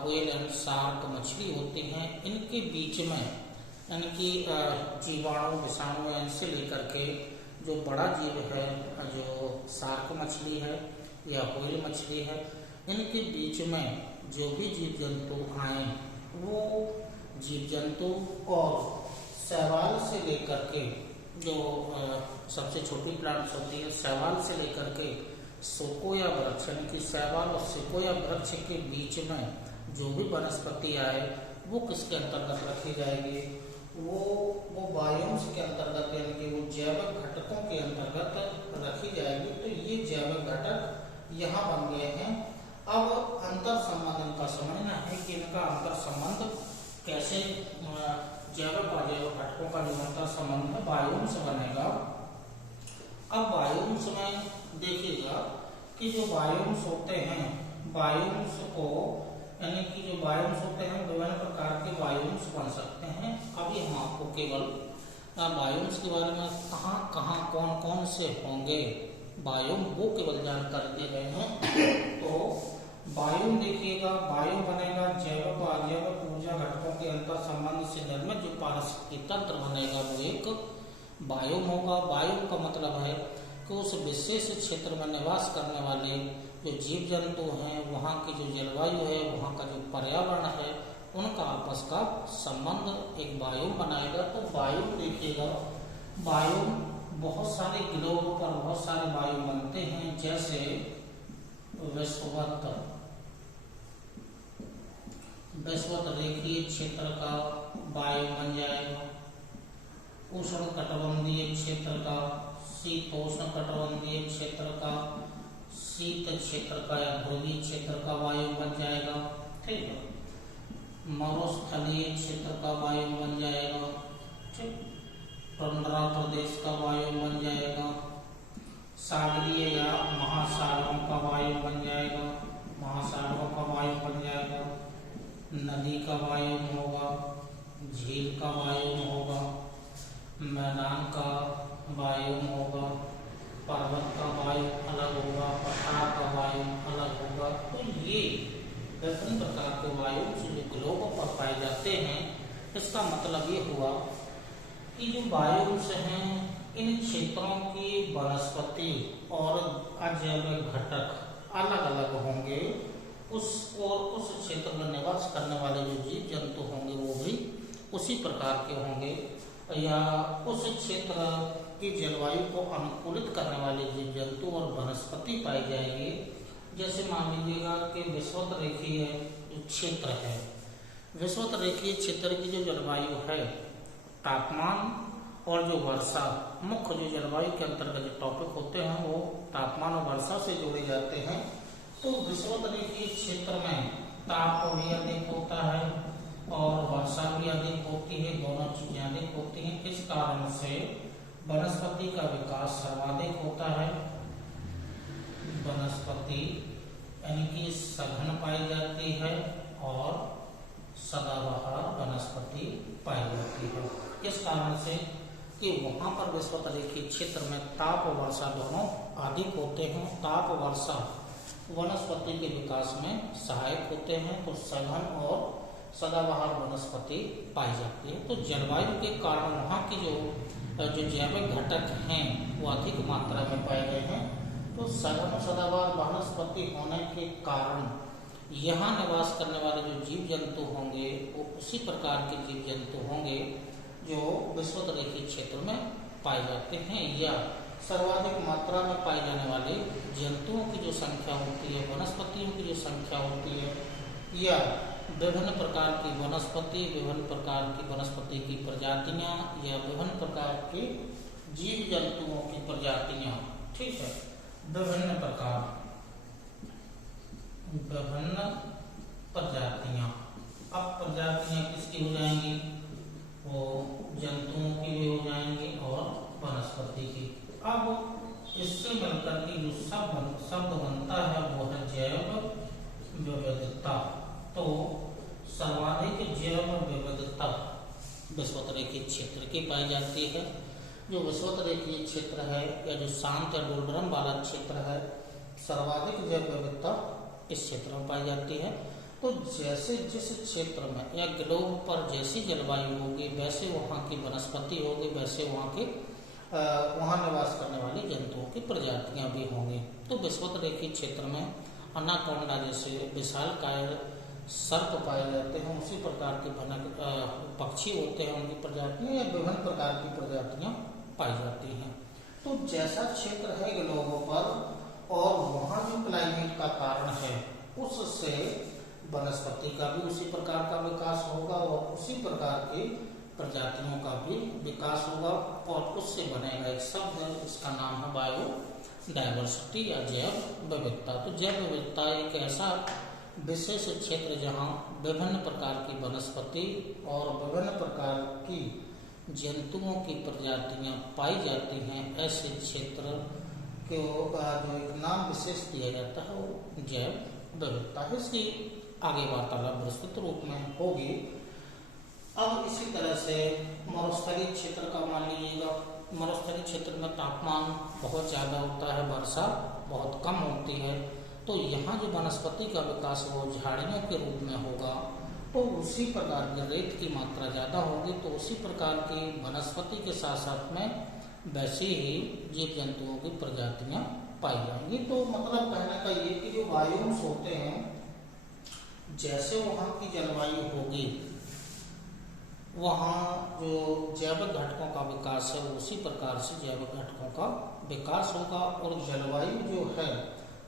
व्हेल एंड शार्क मछली होती हैं, इनके बीच में यानी कि जीवाणु, विषाणु, इनसे लेकर के जो बड़ा जीव है, जो शार्क मछली है या व्हेल मछली है, इनके बीच में जो भी जीव जंतु आए, वो जीव जंतु और शैवाल से लेकर के जो सबसे छोटी प्लांट्स होती है, शैवाल से लेकर के सेक्वोया वृक्ष, यानी कि शैवाल और सेक्वोया वृक्ष के बीच में जो भी वनस्पति आए वो किसके अंतर्गत रखी जाएगी? वो बायोम्स के अंतर्गत, यानी कि वो जैविक घटकों के अंतर्गत रखी जाएगी। तो ये जैविक घटक यहाँ बन गए हैं। अब अंतर संबंध इनका समझना है कि इनका अंतर संबंध कैसे, जैविक और अजैविक घटकों का जो अंतर संबंध है बायोम्स बनेगा। अब बायोम्स में देखिएगा कि जो बायोम्स होते हैं, बायोम्स को यानी कि जो बायोम्स होते हैं विभिन्न प्रकार के बायोम्स बन सकते हैं। अभी हम आपको केवल बायोम्स के बारे में कहाँ कहाँ कौन कौन से होंगे बायोम वो केवल जानकारी दे रहे हैं। तो बायोम देखिएगा, बायोम बनेगा जैविक व अजैविक ऊर्जा घटकों के अंतर संबंध से निर्मित जो पारिस्थितिकी तंत्र बनेगा वो एक बायोम होगा। बायोम का मतलब है कि उस विशेष क्षेत्र में निवास करने वाले जो जीव जंतु हैं, वहाँ की जो जलवायु है, वहाँ का जो पर्यावरण है, उनका आपस का संबंध एक बायोम बनाएगा। तो बायोम देखिएगा, बायोम बहुत सारे ग्लोब पर बहुत सारे बायोम बनते हैं। जैसे विषुवत रेखीय क्षेत्र का बायोम बन जाएगा, उष्ण कटिबंधीय क्षेत्र का, शीतोष्ण कटिबंधीय क्षेत्र का, शीत क्षेत्र का या ध्रुवीय क्षेत्र का वायु बन जाएगा। ठीक है, मरुस्थलीय क्षेत्र का वायु बन जाएगा। ठीक, टुंड्रा प्रदेश का वायु बन जाएगा, सागरीय या महासागरों का वायु बन जाएगा, महासागरों का वायु बन जाएगा, नदी का वायु होगा, झील का वायु होगा, मैदान का वायु होगा, पर्वत का वायु अलग होगा, पठार का वायु अलग होगा। तो ये विभिन्न प्रकार के वायु जो ग्लोब पर पाए जाते हैं, इसका मतलब ये हुआ कि जो वायुस हैं इन क्षेत्रों की वनस्पति और अजैविक घटक अलग अलग होंगे। उस क्षेत्र में निवास करने वाले जो जीव जंतु होंगे वो भी उसी प्रकार के होंगे, या उस क्षेत्र की जलवायु को अनुकूलित करने वाले जीव जंतु और वनस्पति पाई जाएगी। जैसे मान लीजिएगा कि विषुवत रेखीय क्षेत्र है, विषुवत रेखीय क्षेत्र की जो जलवायु है, तापमान और जो वर्षा, मुख्य जो जलवायु के अंतर्गत जो टॉपिक होते हैं वो तापमान और वर्षा से जोड़े जाते हैं। तो विषुवत रेखीय क्षेत्र में ताप भी अधिक होता है और वर्षा भी अधिक होती है, दोनों चीजें अधिक होती हैं। इस कारण से वनस्पति का विकास सर्वाधिक होता है। वनस्पति यानी कि सघन पाई जाती है और सदाबहार वनस्पति पाई जाती है। इस कारण से कि वहाँ पर विषुवत रेखीय क्षेत्र में ताप और वर्षा दोनों अधिक होते हैं। ताप और वर्षा वनस्पति के विकास में सहायक होते हैं, तो सघन और सदाबहार वनस्पति पाई जाती है। तो जलवायु के कारण वहाँ की जो जैविक घटक हैं वो अधिक मात्रा में पाए गए हैं। तो सघन और सदाबहार वनस्पति होने के कारण यहाँ निवास करने वाले जो जीव जंतु होंगे वो उसी प्रकार के जीव जंतु होंगे जो विषुवत रेखीय क्षेत्र में पाए जाते हैं, या सर्वाधिक मात्रा में पाए जाने वाले जंतुओं की जो संख्या होती है, वनस्पतियों की जो संख्या होती है, या विभिन्न प्रकार की वनस्पति, विभिन्न प्रकार की वनस्पति की प्रजातियां, या विभिन्न प्रकार के जीव जंतुओं की प्रजातियां। ठीक है, विभिन्न प्रजातियां। अब प्रजातियां किसकी हो जाएंगी? वो जंतुओं की भी हो जाएंगी और वनस्पति की। अब इससे मिलकर के जो शब्द बनता है वो है जैव विविधता। तो सर्वाधिक जैव विविधता विषुवत रेखीय क्षेत्र की पाई जाती है। जो विषुवत रेखीय क्षेत्र है या जो शांत या डोलरम वाला क्षेत्र है, सर्वाधिक जैव विविधता इस क्षेत्र में पाई जाती है। तो जैसे जिस क्षेत्र में या ग्लोब पर जैसी जलवायु होगी वैसे वहाँ की वनस्पति होगी, वैसे वहाँ निवास करने वाली जंतुओं की प्रजातियां भी होंगी। तो विषुवत रेखीय क्षेत्र में अनाकोंडा जैसे विशालकाय सर्प पाए जाते हैं, उसी प्रकार के पक्षी होते हैं, उनकी प्रजातियां या विभिन्न प्रकार की प्रजातियां पाई जाती हैं। तो जैसा क्षेत्र है ग्लोब पर और वहाँ जो क्लाइमेट का कारण है उससे वनस्पति का भी उसी प्रकार का विकास होगा और उसी प्रकार की प्रजातियों का भी विकास होगा, और उससे बनेगा एक शब्द, इसका नाम है बायोडायवर्सिटी या जैव विविधता। तो जैव विविधता एक ऐसा विशेष क्षेत्र जहाँ विभिन्न प्रकार की वनस्पति और विभिन्न प्रकार की जंतुओं की प्रजातियां पाई जाती हैं, ऐसे क्षेत्र को जो एक नाम विशेष दिया जाता है वो जैव विविधता है। इसकी आगे वार्तालाप विस्तृत रूप में होगी। अब इसी तरह से मरुस्थलीय क्षेत्र का मान लीजिएगा, मरुस्थलीय क्षेत्र में तापमान बहुत ज़्यादा होता है, वर्षा बहुत कम होती है, तो यहाँ जो वनस्पति का विकास वो झाड़ियों के रूप में होगा। तो उसी प्रकार की रेत की मात्रा ज़्यादा होगी, तो उसी प्रकार की वनस्पति के साथ साथ में वैसे ही जीव जंतुओं की प्रजातियाँ पाई जाएंगी। तो मतलब कहने का ये कि जो वायुंश होते हैं, जैसे वहाँ की जलवायु होगी, वहाँ जो जैविक घटकों का विकास है उसी प्रकार से जैविक घटकों का विकास होगा। और जलवायु जो है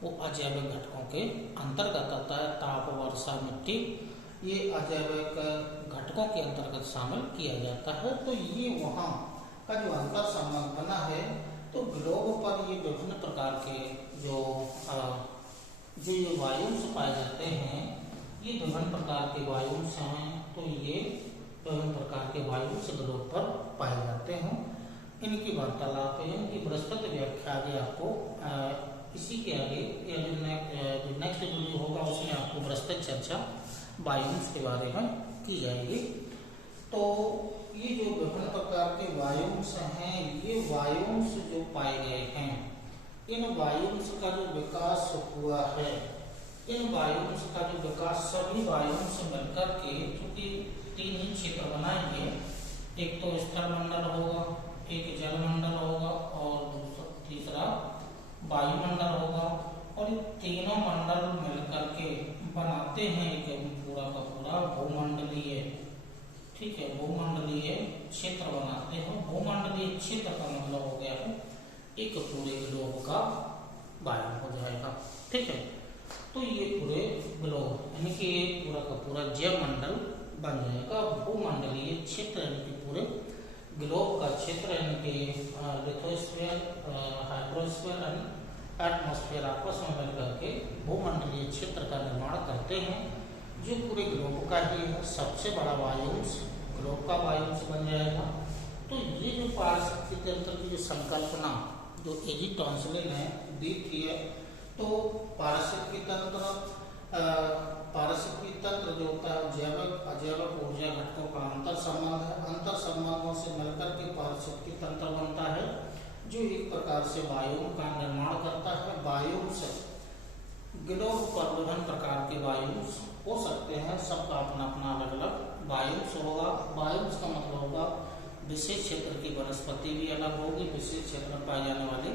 वो अजैविक घटकों के अंतर्गत आता है। ताप, वर्षा, मिट्टी ये अजैविक घटकों के अंतर्गत शामिल किया जाता है। तो ये वहाँ का जो अंतर संबंध बना है, तो ग्लोब पर ये विभिन्न प्रकार के जो ये वायुंश पाए जाते हैं, ये विभिन्न प्रकार के वायुंश हैं। तो ये विभिन्न प्रकार के वायुंश ग्लोब पर पाए जाते हैं। इनकी वार्तालाप, इनकी विस्तृत व्याख्या आगे आपको इसी के आगे जो नेक्स्ट वीडियो होगा उसमें आपको विस्तृत चर्चा वायुंश के बारे में की जाएगी। तो ये जो विभिन्न प्रकार के वायुंश हैं, ये वायुंश जो पाए गए हैं, इन वायुंश का जो विकास हुआ है, इन वायुंश का जो विकास सभी वायुंश मिलकर के, क्योंकि 3 ही क्षेत्र बनाएंगे, एक तो स्थल मंडल होगा, एक जल मंडल होगा और तीसरा वायुमंडल होगा। और ये तीनों मंडल मिलकर के बनाते हैं एक पूरा का पूरा भूमंडलीय, ठीक है, भूमंडलीय क्षेत्र बनाते हैं। भूमंडलीय क्षेत्र का मतलब हो गया है एक पूरे ग्लोब का वायु हो जाएगा, ठीक है। तो ये पूरे ग्लोब यानी कि पूरा का पूरा जैव मंडल बन जाएगा। भूमंडलीय क्षेत्र यानी कि पूरे ग्लोब का क्षेत्र यानी कि लिथोस्फीयर, हाइड्रोस्फीयर एंड एटमॉस्फेयर आपस में मिलकर के भूमंडलीय क्षेत्र का निर्माण करते हैं, जो पूरे ग्लोब का ही है। सबसे बड़ा वायुंश ग्लोब का वायुंश बन जाएगा। तो ये जो पारिस्थितिकी तंत्र की जो संकल्पना जो एजी टॉन्सलिन ने दी थी है, तो पारिस्थितिकी तंत्र जो होता है जैविक अजैविक ऊर्जा घटकों का अंतर संबंध है। अंतर संबंधों से मिलकर के पारिस्थितिकी तंत्र बनता है, जो एक प्रकार से वायुओं का निर्माण करता है। वायुंश ग्लोब पर विभिन्न प्रकार के वायुंश हो सकते हैं, सबका अपना अपना अलग अलग वायुंश होगा। वायुंश का मतलब होगा विशेष क्षेत्र की वनस्पति भी अलग होगी, विशेष क्षेत्र में पाए जाने वाले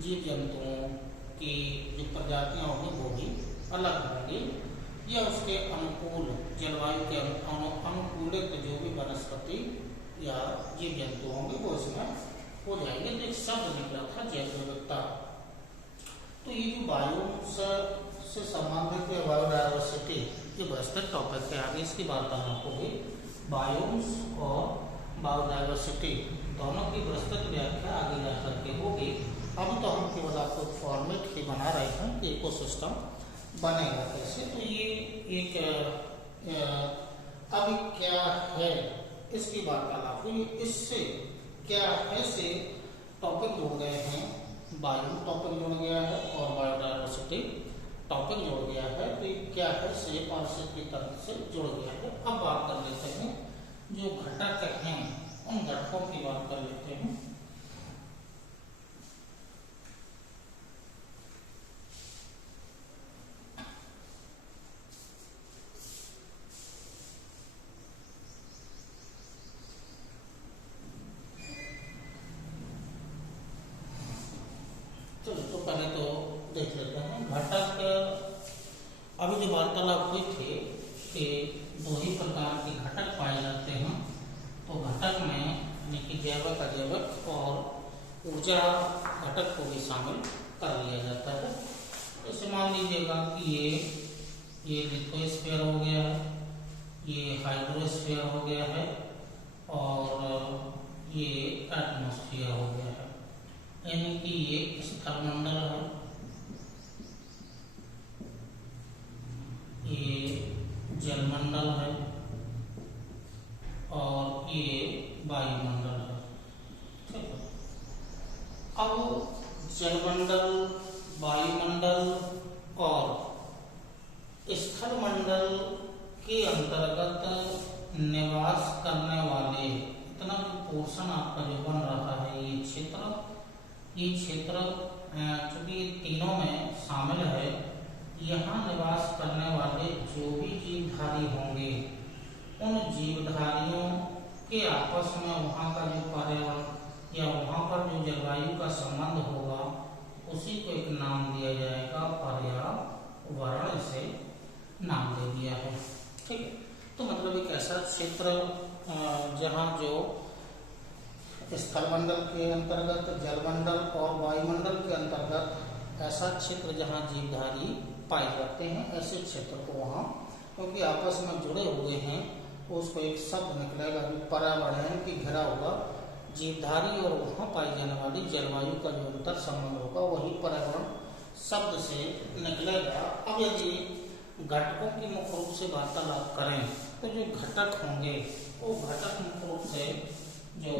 जीव जंतुओं की जो प्रजातियां होंगी वो भी अलग होंगी, या उसके अनुकूल जलवायु के अनुकूलित जो भी वनस्पति या जीव जंतु होंगे वो इसमें हो जाएंगे। तो एक शब्द निकला था जैव विविधता। तो ये जो वायुंश से संबंधित बायोडायवर्सिटी ये विस्तृत टॉपिक है, आगे इसकी वार्तालाप होगी। वायुंश और बायोडायवर्सिटी दोनों की विस्तृत व्याख्या आगे जाकर के होगी। अभी तो हम केवल आपको फॉर्मेट ही बना रहे हैं कि इकोसिस्टम बनेगा कैसे। तो ये एक अभी क्या है इसकी वार्तालाप हुई। इससे क्या है से टॉपिक जुड़ गए हैं, वायु टॉपिक जुड़ गया है और बायोडायवर्सिटी टॉपिक जुड़ गया है। तो ये क्या है से पारिस्थितिकी तंत्र से जुड़ गया है। अब बात कर लेते हैं जो घटक हैं, उन घटकों की बात कर लेते हैं। चलो तो पहले तो देख लेते हैं घटक। अभी जो वार्तालाप हुई थी कि 2 ही प्रकार के घटक पाए जाते हैं। तो घटक में यानी कि जैविक अजैविक और ऊर्जा घटक को भी शामिल कर लिया जाता है। जैसे मान लीजिएगा कि ये लिथोस्फीयर हो गया है, ये हाइड्रोस्फीयर हो गया है और ये एटमॉस्फेयर हो गया है। यानी कि ये स्थलमंडल है, ये जलमंडल है और ये वायुमंडल है। ठीक है। अब जलमंडल, वायुमंडल और स्थलमंडल के अंतर्गत निवास करने वाले, इतना जो पोर्शन आपका जो बन रहा है ये क्षेत्र चूंकि ये तीनों में शामिल है, यहाँ निवास करने वाले जो भी जीवधारी होंगे उन जीवधारियों के आपस में वहाँ का जो पर्यावरण या वहाँ पर जो जलवायु का संबंध होगा उसी को एक नाम दिया जाएगा, पर्यावरण से नाम दे दिया है। ठीक है, तो मतलब एक ऐसा क्षेत्र जहाँ जो स्थलमंडल के अंतर्गत, जलमंडल और वायुमंडल के अंतर्गत ऐसा क्षेत्र जहाँ जीवधारी पाए जाते हैं, ऐसे क्षेत्र को वहाँ क्योंकि आपस में जुड़े हुए हैं उसको एक शब्द निकलेगा, पर्यावरण की घिरा हुआ जीवधारी और वहाँ पाई जाने वाली जलवायु का जो अंतर संबंध होगा वही पर्यावरण शब्द से निकलेगा। अब यदि घटकों की मुख्य रूप से वार्तालाप करें तो जो घटक होंगे वो घटक मुख्य रूप से जो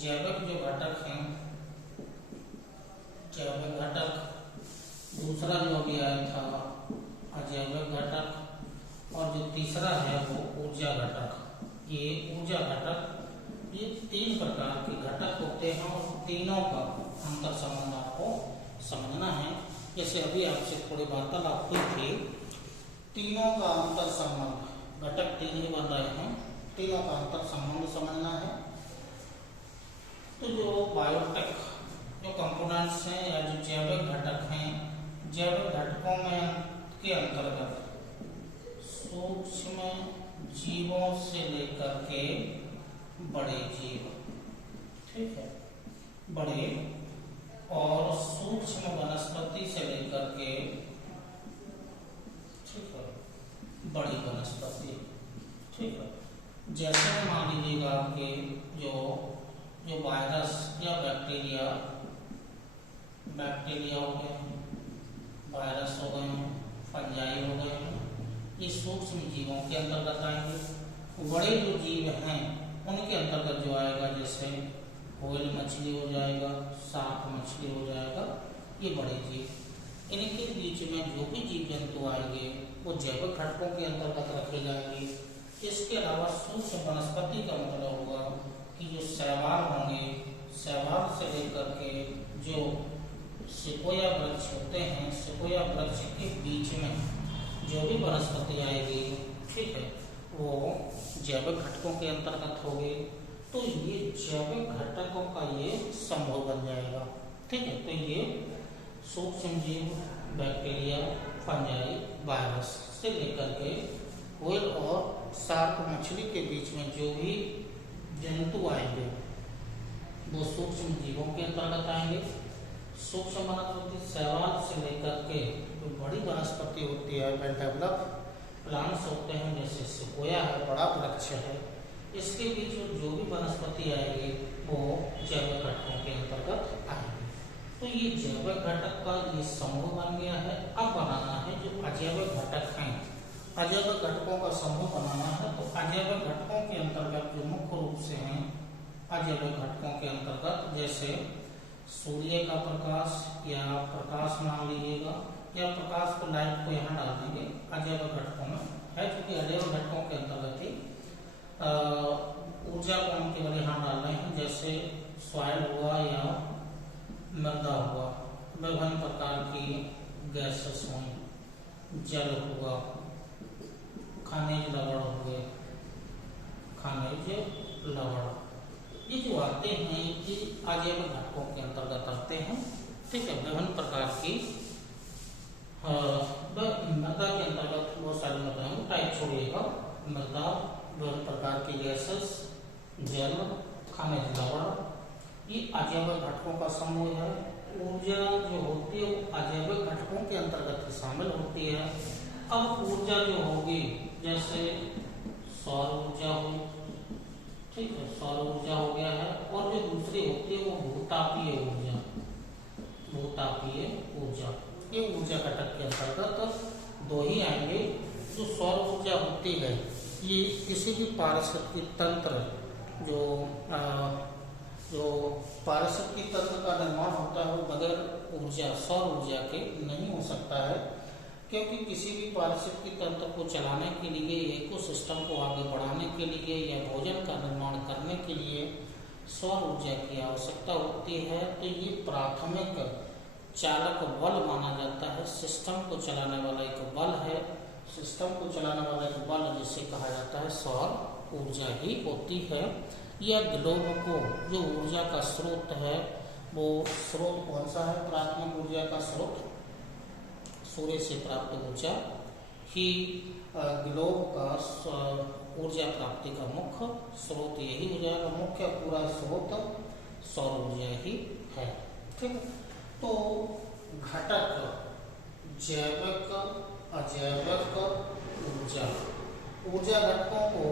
जैविक जो घटक हैं, जैविक घटक, दूसरा जो अभी आया था अजैविक घटक और जो तीसरा है वो ऊर्जा घटक। ये ऊर्जा घटक, ये तीन प्रकार के घटक होते हैं और तीनों का अंतर संबंध आपको समझना है। जैसे अभी आपसे थोड़ी वार्तालाप हुई थी, तीनों का अंतर संबंध, घटक तीन ही बन रहे हैं, तीनों का अंतर संबंध समझना है। तो जो बायोटेक जो कंपोनेंट्स हैं या जो जैविक घटक हैं, जैविक घटकों में के अंतर्गत सूक्ष्म जीवों से लेकर के बड़े जीव, ठीक है, बड़े और सूक्ष्म वनस्पति से लेकर के, ठीक है, बड़ी वनस्पति, ठीक है। जैसे मान लीजिएगा आपके जो वायरस या बैक्टीरिया हो गए, वायरस हो गए, फंजाई हो गए, ये सूक्ष्म जीवों के अंतर्गत आएंगे। बड़े जो जीव हैं उनके अंतर्गत जो आएगा जैसे व्हेल मछली हो जाएगा, शार्क मछली हो जाएगा, ये बड़े जीव। इनके बीच में जो भी जीव जंतु आएंगे वो जैविक घटकों के अंतर्गत रखे जाएंगे। इसके अलावा सूक्ष्म वनस्पति का मतलब होगा कि जो शैवाल होंगे, शैवाल से लेकर के जो सिकोया वृक्ष होते हैं, सिकोया वृक्ष के बीच में जो भी वनस्पति आएगी, ठीक है, वो जैविक घटकों के अंतर्गत होगी। तो ये जैविक घटकों का ये समूह बन जाएगा। ठीक है, तो ये सूक्ष्म जीव, बैक्टीरिया, फंजाई, वायरस से लेकर के व्हेल और शार्क मछली के बीच में जो भी जंतु आएंगे वो सूक्ष्म जीवों के अंतर्गत आएंगे। सूक्ष्म वनस्पति शैवाल से लेकर के जो बड़ी वनस्पति होती है, वेल डेवलप प्लांट्स होते हैं, जैसे सिकोया है, बड़ा वृक्ष है, इसके बीच में जो भी वनस्पति आएगी वो जैविक घटकों के अंतर्गत आएगी। तो ये जैविक घटक का ये समूह बन गया है। अब बनाना है जो अजैविक घटक हैं, अजैविक घटकों का समूह बनाना है। तो अजैविक घटकों के अंतर्गत जो मुख्य रूप से हैं अजैविक घटकों के अंतर्गत, जैसे सूर्य का प्रकाश या प्रकाश मान लीजिएगा, या प्रकाश को लाइट को यहाँ डाल देंगे, अजैविक घटकों में है, क्योंकि अजैविक घटकों के अंतर्गत ही ऊर्जा को हम केवल यहाँ डाल रहे हैं। जैसे सॉइल हुआ या मृदा हुआ, विभिन्न प्रकार की गैसेस हुई, जल हुआ, खनिज लवण हुए, खनिज लवण, ये जो आते हैं ये अजैविक घटकों के अंतर्गत आते हैं। ठीक है, विभिन्न प्रकार की मृदा के अंतर्गत बहुत सारे मृदा हैं, टाइप छोड़िएगा, मृदा, विभिन्न प्रकार की गैसेस, जल, खनिज लवण, ये अजैविक घटकों का समूह है। ऊर्जा जो होती है वो अजैविक घटकों के अंतर्गत ही शामिल होती है। अब ऊर्जा जो होगी, जैसे सौर ऊर्जा हुई, ठीक है, सौर ऊर्जा हो गया है, और जो दूसरी होती है वो भूतापीय ऊर्जा, भूतापीय ऊर्जा, ये ऊर्जा घटक के अंतर्गत दो ही आएंगे। जो सौर ऊर्जा होती है ये किसी भी पारिस्थितिकी तंत्र जो पारिस्थितिकी तंत्र का निर्माण होता है वो बगैर ऊर्जा, सौर ऊर्जा के नहीं हो सकता है। क्योंकि किसी भी पारिस्थितिकी तंत्र को चलाने के लिए, इकोसिस्टम को आगे बढ़ाने के लिए या भोजन का निर्माण करने के लिए सौर ऊर्जा की आवश्यकता होती है। तो ये प्राथमिक चालक बल माना जाता है, सिस्टम को चलाने वाला एक बल है। सिस्टम को चलाने वाला एक बल जिसे कहा जाता है सौर ऊर्जा ही होती है। यह ग्लोब को जो ऊर्जा का स्रोत है, वो स्रोत कौन सा है? प्राथमिक ऊर्जा का स्रोत सूर्य से प्राप्त ऊर्जा ही ग्लोब का ऊर्जा प्राप्ति का मुख्य स्रोत यही हो जाएगा। मुख्य पूरा स्रोत सौर ऊर्जा ही है। ठीक है, तो घटक जैविक अजैविक ऊर्जा, ऊर्जा घटकों को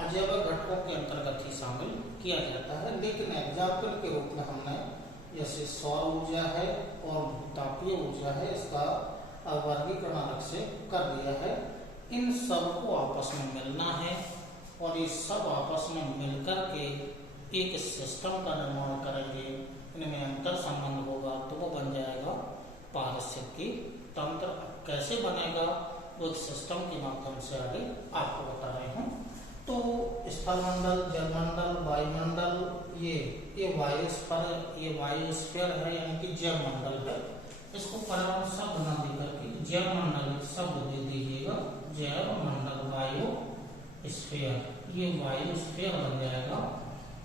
अजैविक घटकों के अंतर्गत ही शामिल किया जाता है। लेकिन एग्जाम्पल के रूप में हमने जैसे सौर ऊर्जा है और तापीय ऊर्जा है, इसका वर्गीकरण अलग से कर दिया है। इन सब को आपस में मिलना है और ये सब आपस में मिलकर के एक सिस्टम का निर्माण करेंगे, इनमें अंतर संबंध होगा तो वो बन जाएगा पारिस्थितिकी तंत्र। कैसे बनेगा वो एक सिस्टम के माध्यम से आगे आपको बता रहे हूँ। तो स्थलमंडल, जलमंडल, वायुमंडल, ये वायुस्फीयर है, यानी कि जैव मंडल है। इसको पर्यावरण शब्द ना देकर के जैव मंडल शब्द दे दीजिएगा। जैव मंडल वायु स्फीयर, ये वायुस्फीयर बन जाएगा,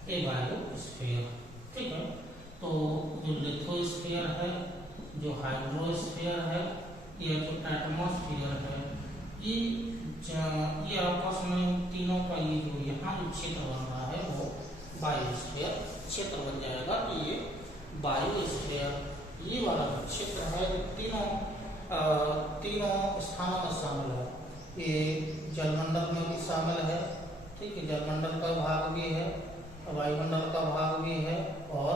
ये वायुस्फीयर। ठीक है, तो जो लिथोस्फीयर है, जो हाइड्रोस्फीयर है, ये जो एटमॉस्फेयर है, ये आपस में तीनों का ये जो यहाँ जो क्षेत्र बन रहा है वो बायोस्फीयर क्षेत्र बन जाएगा। तो ये बायोस्फीयर, ये वाला जो क्षेत्र है जो तीनों स्थानों में शामिल है। ये जलमंडल में भी शामिल है, ठीक है, जलमंडल का भाग भी है, वायुमंडल का भाग भी है और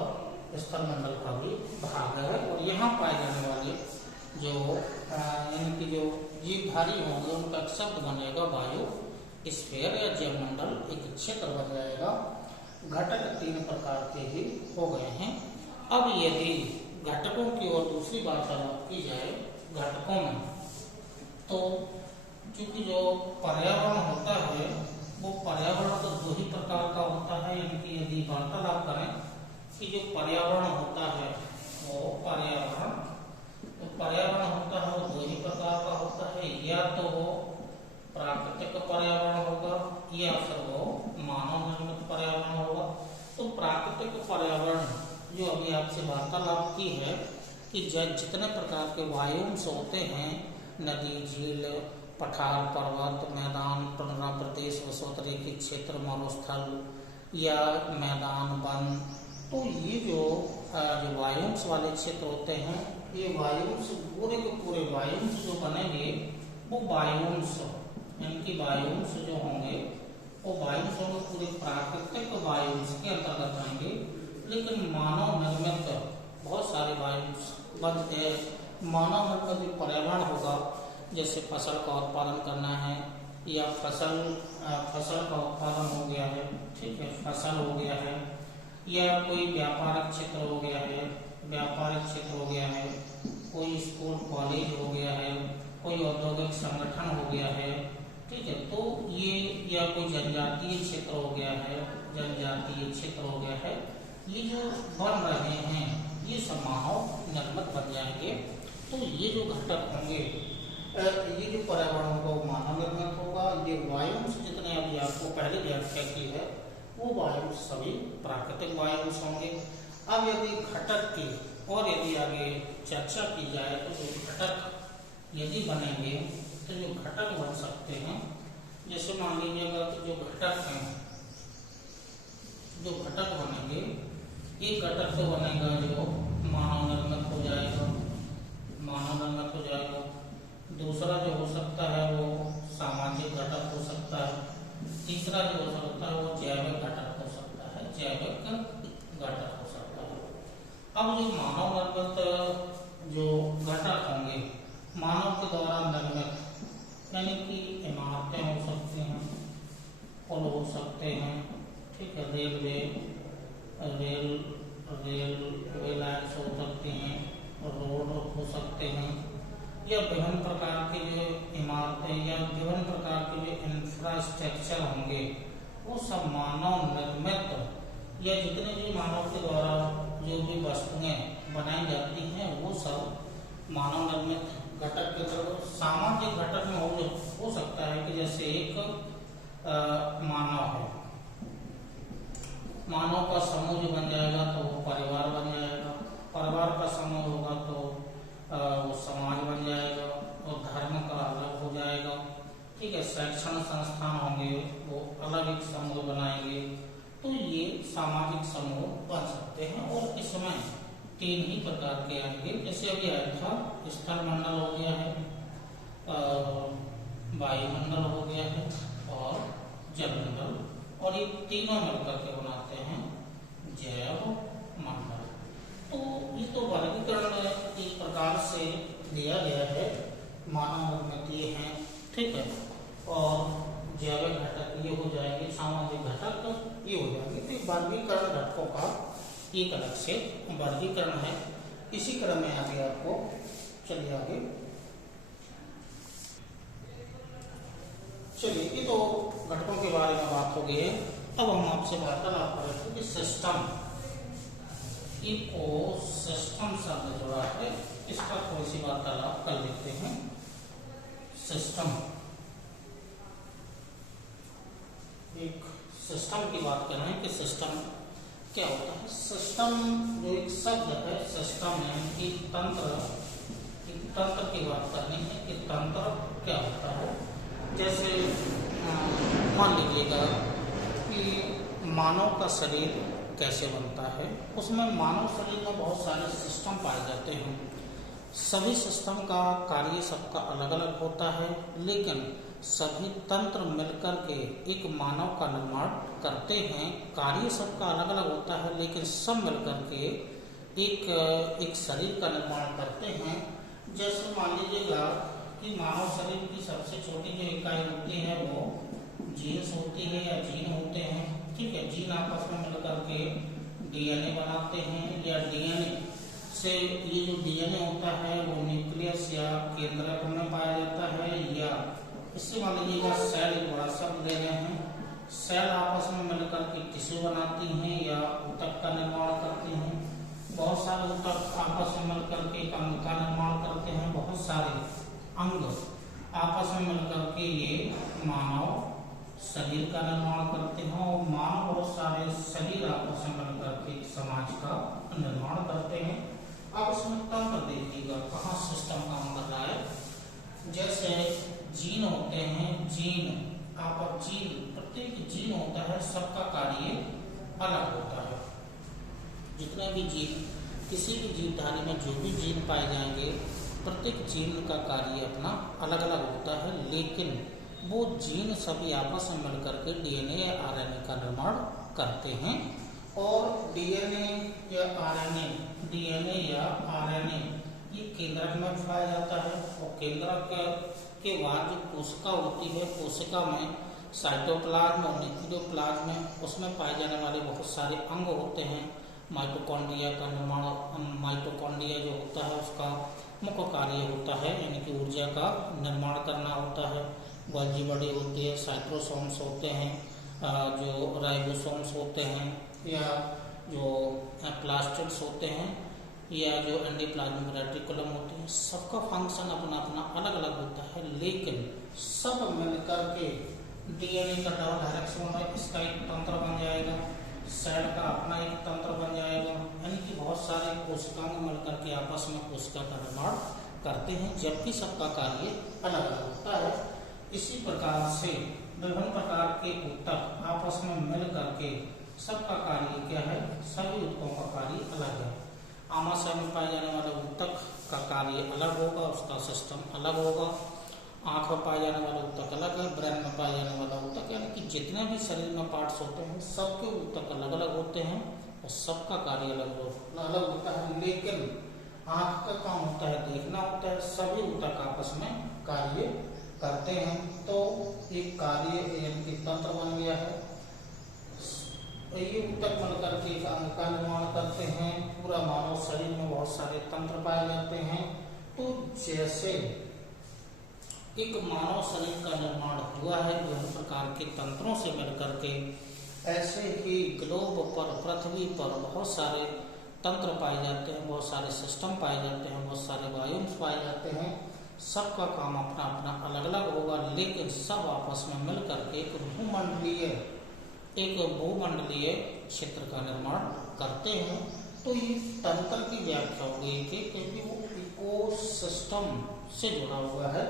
स्थलमंडल का भी भाग है। और यहाँ पाए जाने वाले जो यानी कि जो जीवधारी होंगे उनका शब्द बनेगा बायोस्फीयर या जैवमंडल, एक क्षेत्र बन जाएगा। घटक तीन प्रकार के ही हो गए हैं। अब यदि घटकों की और दूसरी वार्तालाप की जाए घटकों में, तो चूंकि जो पर्यावरण होता है वो पर्यावरण तो दो ही प्रकार का होता है। यानी कि यदि वार्तालाप करें कि जो पर्यावरण होता है वो पर्यावरण होता है वो दो ही प्रकार का होता है। या तो वो प्राकृतिक पर्यावरण होगा या फिर वो मानव निर्मित पर्यावरण होगा। तो प्राकृतिक पर्यावरण जो अभी आपसे वार्तालाप की है कि जितने प्रकार के वायुंश होते हैं, नदी, झील, पठार, पर्वत, मैदान, टुंड्रा प्रदेश, वसोतरेखी क्षेत्र, मरुस्थल या मैदान, वन, तो ये जो वायुंश वाले क्षेत्र होते हैं, ये वायुंश पूरे के पूरे वायुंश जो बनेंगे वो वायुंश यानी कि वायुंश जो होंगे वो वायुंश होंगे पूरे प्राकृतिक वायुंश के अंतर्गत आएंगे। लेकिन मानव निर्मित बहुत सारे वायुंश बनते हैं। मानव निर्मित जो पर्यावरण होगा, जैसे फसल का उत्पादन करना है या फसल का उत्पादन हो गया है, ठीक है, फसल हो गया है, या कोई व्यापारिक क्षेत्र हो गया है, कोई स्कूल कॉलेज हो गया है, कोई औद्योगिक संगठन हो गया है, ठीक है, तो ये या कोई जनजातीय क्षेत्र हो गया है, ये जो बन रहे हैं ये सब मानव निर्मित बन जाएंगे। तो ये जो घटक होंगे, ये जो पर्यावरण होगा वो मानव निर्मित होगा। ये वायुंश जितने अभी आपको पहले व्याख्या की है वो वायुंश सभी प्राकृतिक वायुंश होंगे। अब यदि घटक की और यदि आगे चर्चा की जाए तो जो घटक यदि बनेंगे तो जो घटक बन सकते हैं, जैसे मान लीजिएगा कि जो घटक बनेंगे, एक घटक तो बनेगा जो मानव निर्मित हो जाएगा। दूसरा जो हो सकता है वो सामाजिक घटक हो सकता है। तीसरा जो हो सकता है वो जैविक घटक हो सकता है। अब जो मानव निर्मित जो घटक होंगे, मानव के द्वारा निर्मित, यानी कि इमारतें हो सकती हैं, पुल हो सकते हैं, ठीक है, रेल लाइन्स हो सकती हैं, रोड हो सकते हैं, या विभिन्न प्रकार की जो इमारतें या विभिन्न प्रकार के जो इंफ्रास्ट्रक्चर होंगे वो सब मानव निर्मित या जितने भी मानव के द्वारा जो भी वस्तुएं बनाई जाती हैं वो सब मानव निर्मित घटक के तरफ। सामाजिक घटक में हो सकता है कि जैसे एक मानव है, मानव का समूह जो बन जाएगा तो वो परिवार बन जाएगा, परिवार का समूह होगा तो वो समाज बन जाएगा और धर्म का अलग हो जाएगा। ठीक है, शैक्षणिक संस्थान होंगे वो अलग एक समूह बनाएंगे। तो ये सामाजिक समूह बन सकते हैं और इसमें 3 ही प्रकार के आएंगे। जैसे अभी आया था स्थल मंडल हो गया है, वायुमंडल हो गया है और जलमंडल, और ये तीनों मिलकर के बनाते हैं जैव मंडल। तो ये तो वर्गीकरण एक प्रकार से दिया गया है, मानव निर्मित ये है, ठीक है, और जैविक घटक ये हो जाएंगे, सामाजिक घटक ये हो जाएंगे। तो वर्गीकरण घटकों का एक अलग से वर्गीकरण है। इसी क्रम में आगे आपको चलिए आगे चलिए, ये तो घटकों के बारे में बात हो गई है। अब हम आपसे वार्तालाप करेंगे कि सिस्टम, इको सिस्टम शब्द जुड़ा है, इसका थोड़ी सी वार्तालाप कर लेते हैं। सिस्टम, एक सिस्टम की बात कर रहे हैं कि सिस्टम क्या होता है। सिस्टम जो एक शब्द है, सिस्टम यानी कि तंत्र, एक तंत्र की बात करनी है कि तंत्र क्या होता है। जैसे मान लीजिएगा कि मानव का शरीर कैसे बनता है, उसमें मानव शरीर में बहुत सारे सिस्टम पाए जाते हैं। सभी सिस्टम का कार्य सबका अलग अलग होता है, लेकिन सभी तंत्र मिलकर के एक मानव का निर्माण करते हैं। कार्य सबका अलग अलग होता है, लेकिन सब मिलकर के एक शरीर का निर्माण करते हैं। जैसे मान लीजिएगा कि मानव शरीर की सबसे छोटी जो इकाई होती है वो जीन्स होती है या जीन होते हैं। ठीक है, जीन आपस में मिलकर के डीएनए बनाते हैं, या डीएनए से ये जो डीएनए होता है वो न्यूक्लियस या केंद्रक में पाया जाता है। या इससे मान लीजिएगा सेल, एक बड़ा शब्द ले रहे हैं, सेल आपस में मिलकर के टिश्यू बनाती हैं या ऊतक का निर्माण करती हैं। बहुत सारे ऊतक आपस में मिलकर के एक अंग का निर्माण करते हैं। बहुत सारे अंग आपस में मिलकर के ये मानव शरीर का निर्माण करते हैं, और मानव बहुत सारे शरीर आपस में मिलकर के समाज का निर्माण करते हैं। अब इसमें तंत्र देखिएगा कहाँ सिस्टम काम कर रहा है। जैसे जीन होते हैं, जीन आप जीन, प्रत्येक जीन होता है, सबका कार्य अलग होता है। जितने भी जीन, किसी भी जीवधारी में जो भी जीन पाए जाएंगे, प्रत्येक जीन का कार्य अपना अलग अलग होता है, लेकिन वो जीन सभी आपस में मिलकर के डीएनए या आरएनए का निर्माण करते हैं। और डीएनए या आरएनए, डीएनए या आरएनए ये केंद्रक में पाया जाता है, और केंद्रक के बाद जो कोशिका होती है, कोशिका में साइटोप्लाज्म और न्यूक्लियोप्लाज्म में उसमें पाए जाने वाले बहुत सारे अंग होते हैं। माइटोकॉन्ड्रिया का निर्माण, माइटोकॉन्ड्रिया जो होता है उसका मुख्य कार्य होता है यानी कि ऊर्जा का निर्माण करना होता है। गोल्जी बॉडी होती है, साइक्रोसोम्स होते हैं, जो राइबोसोम्स होते हैं, या जो प्लास्टिड्स होते हैं, या जो एंडोप्लाज्मिक रेटिकुलम होते हैं। सबका फंक्शन अपना अपना अलग अलग होता है, लेकिन सब मिलकर के डीएनए का डायरेक्शन है, इसका एक तंत्र बन जाएगा, सेल का अपना एक तंत्र बन जाएगा। यानी कि बहुत सारे कोशिकाएं मिलकर के आपस में कोशिका का निर्माण करते हैं, जबकि सबका कार्य अलग अलग होता है। इसी प्रकार से विभिन्न प्रकार के ऊतक आपस में मिल करके सबका कार्य क्या है, सभी ऊतकों का कार्य अलग है। आमाशय में पाए जाने वाले ऊतक का कार्य अलग होगा, उसका सिस्टम अलग होगा। आँख में पाए जाने वाला ऊतक अलग है, ब्रेन में पाए जाने वाला ऊतक, यानी कि जितने भी शरीर में पार्ट्स होते हैं सबके ऊतक अलग अलग होते हैं और सबका कार्य अलग होता है। लेकिन आँख का काम होता है देखना होता है, सभी ऊतक आपस में कार्य करते हैं। तो एक कार्य यानी कि तंत्र बन गया है। ये ऊतक मिलकर के एक अंग का निर्माण करते हैं। पूरा मानव शरीर में बहुत सारे तंत्र पाए जाते हैं, तो जैसे एक मानव शरीर का निर्माण हुआ है विभिन्न प्रकार के तंत्रों से मिलकर के, ऐसे ही ग्लोब पर, पृथ्वी पर बहुत सारे तंत्र पाए जाते हैं, बहुत सारे सिस्टम पाए जाते हैं, बहुत सारे वायुंस पाए जाते हैं। सबका काम अपना अपना अलग अलग होगा, लेकिन सब आपस में मिलकर के एक भूमंडलीय क्षेत्र का निर्माण करते हैं। तो ये तंत्र की व्याख्या हो गई थी, क्योंकि वो इकोसिस्टम से जुड़ा हुआ है।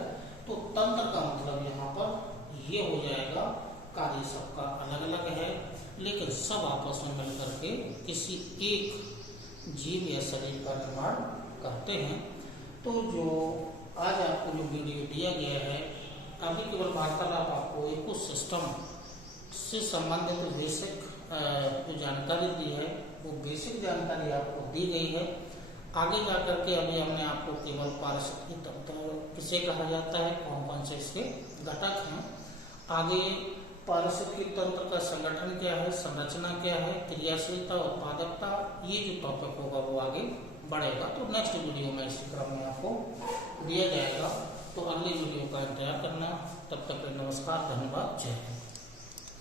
तो तंत्र का मतलब यहाँ पर ये हो जाएगा, कार्य सबका अलग अलग है, लेकिन सब आपस में मिलकर के किसी एक जीव या शरीर का निर्माण करते हैं। तो जो आज आपको जो वीडियो दिया गया है, अभी केवल वार्तालाप आपको इकोसिस्टम से संबंधित बेसिक जो जानकारी दी है, वो बेसिक जानकारी आपको दी गई है। आगे जाकर के अभी हमने आपको केवल पारिस्थितिकी तंत्र किसे कहा जाता है, कौन कौन से इसके घटक हैं, आगे पारिस्थितिकी तंत्र का संगठन क्या है, संरचना क्या है, क्रियाशीलता, उत्पादकता, ये जो टॉपिक होगा वो आगे बढ़ेगा। तो नेक्स्ट वीडियो में इसी क्रम में आपको दिया जाएगा। तो अगली वीडियो का इंतजार करना। तब तक नमस्कार, धन्यवाद, जय हिंद।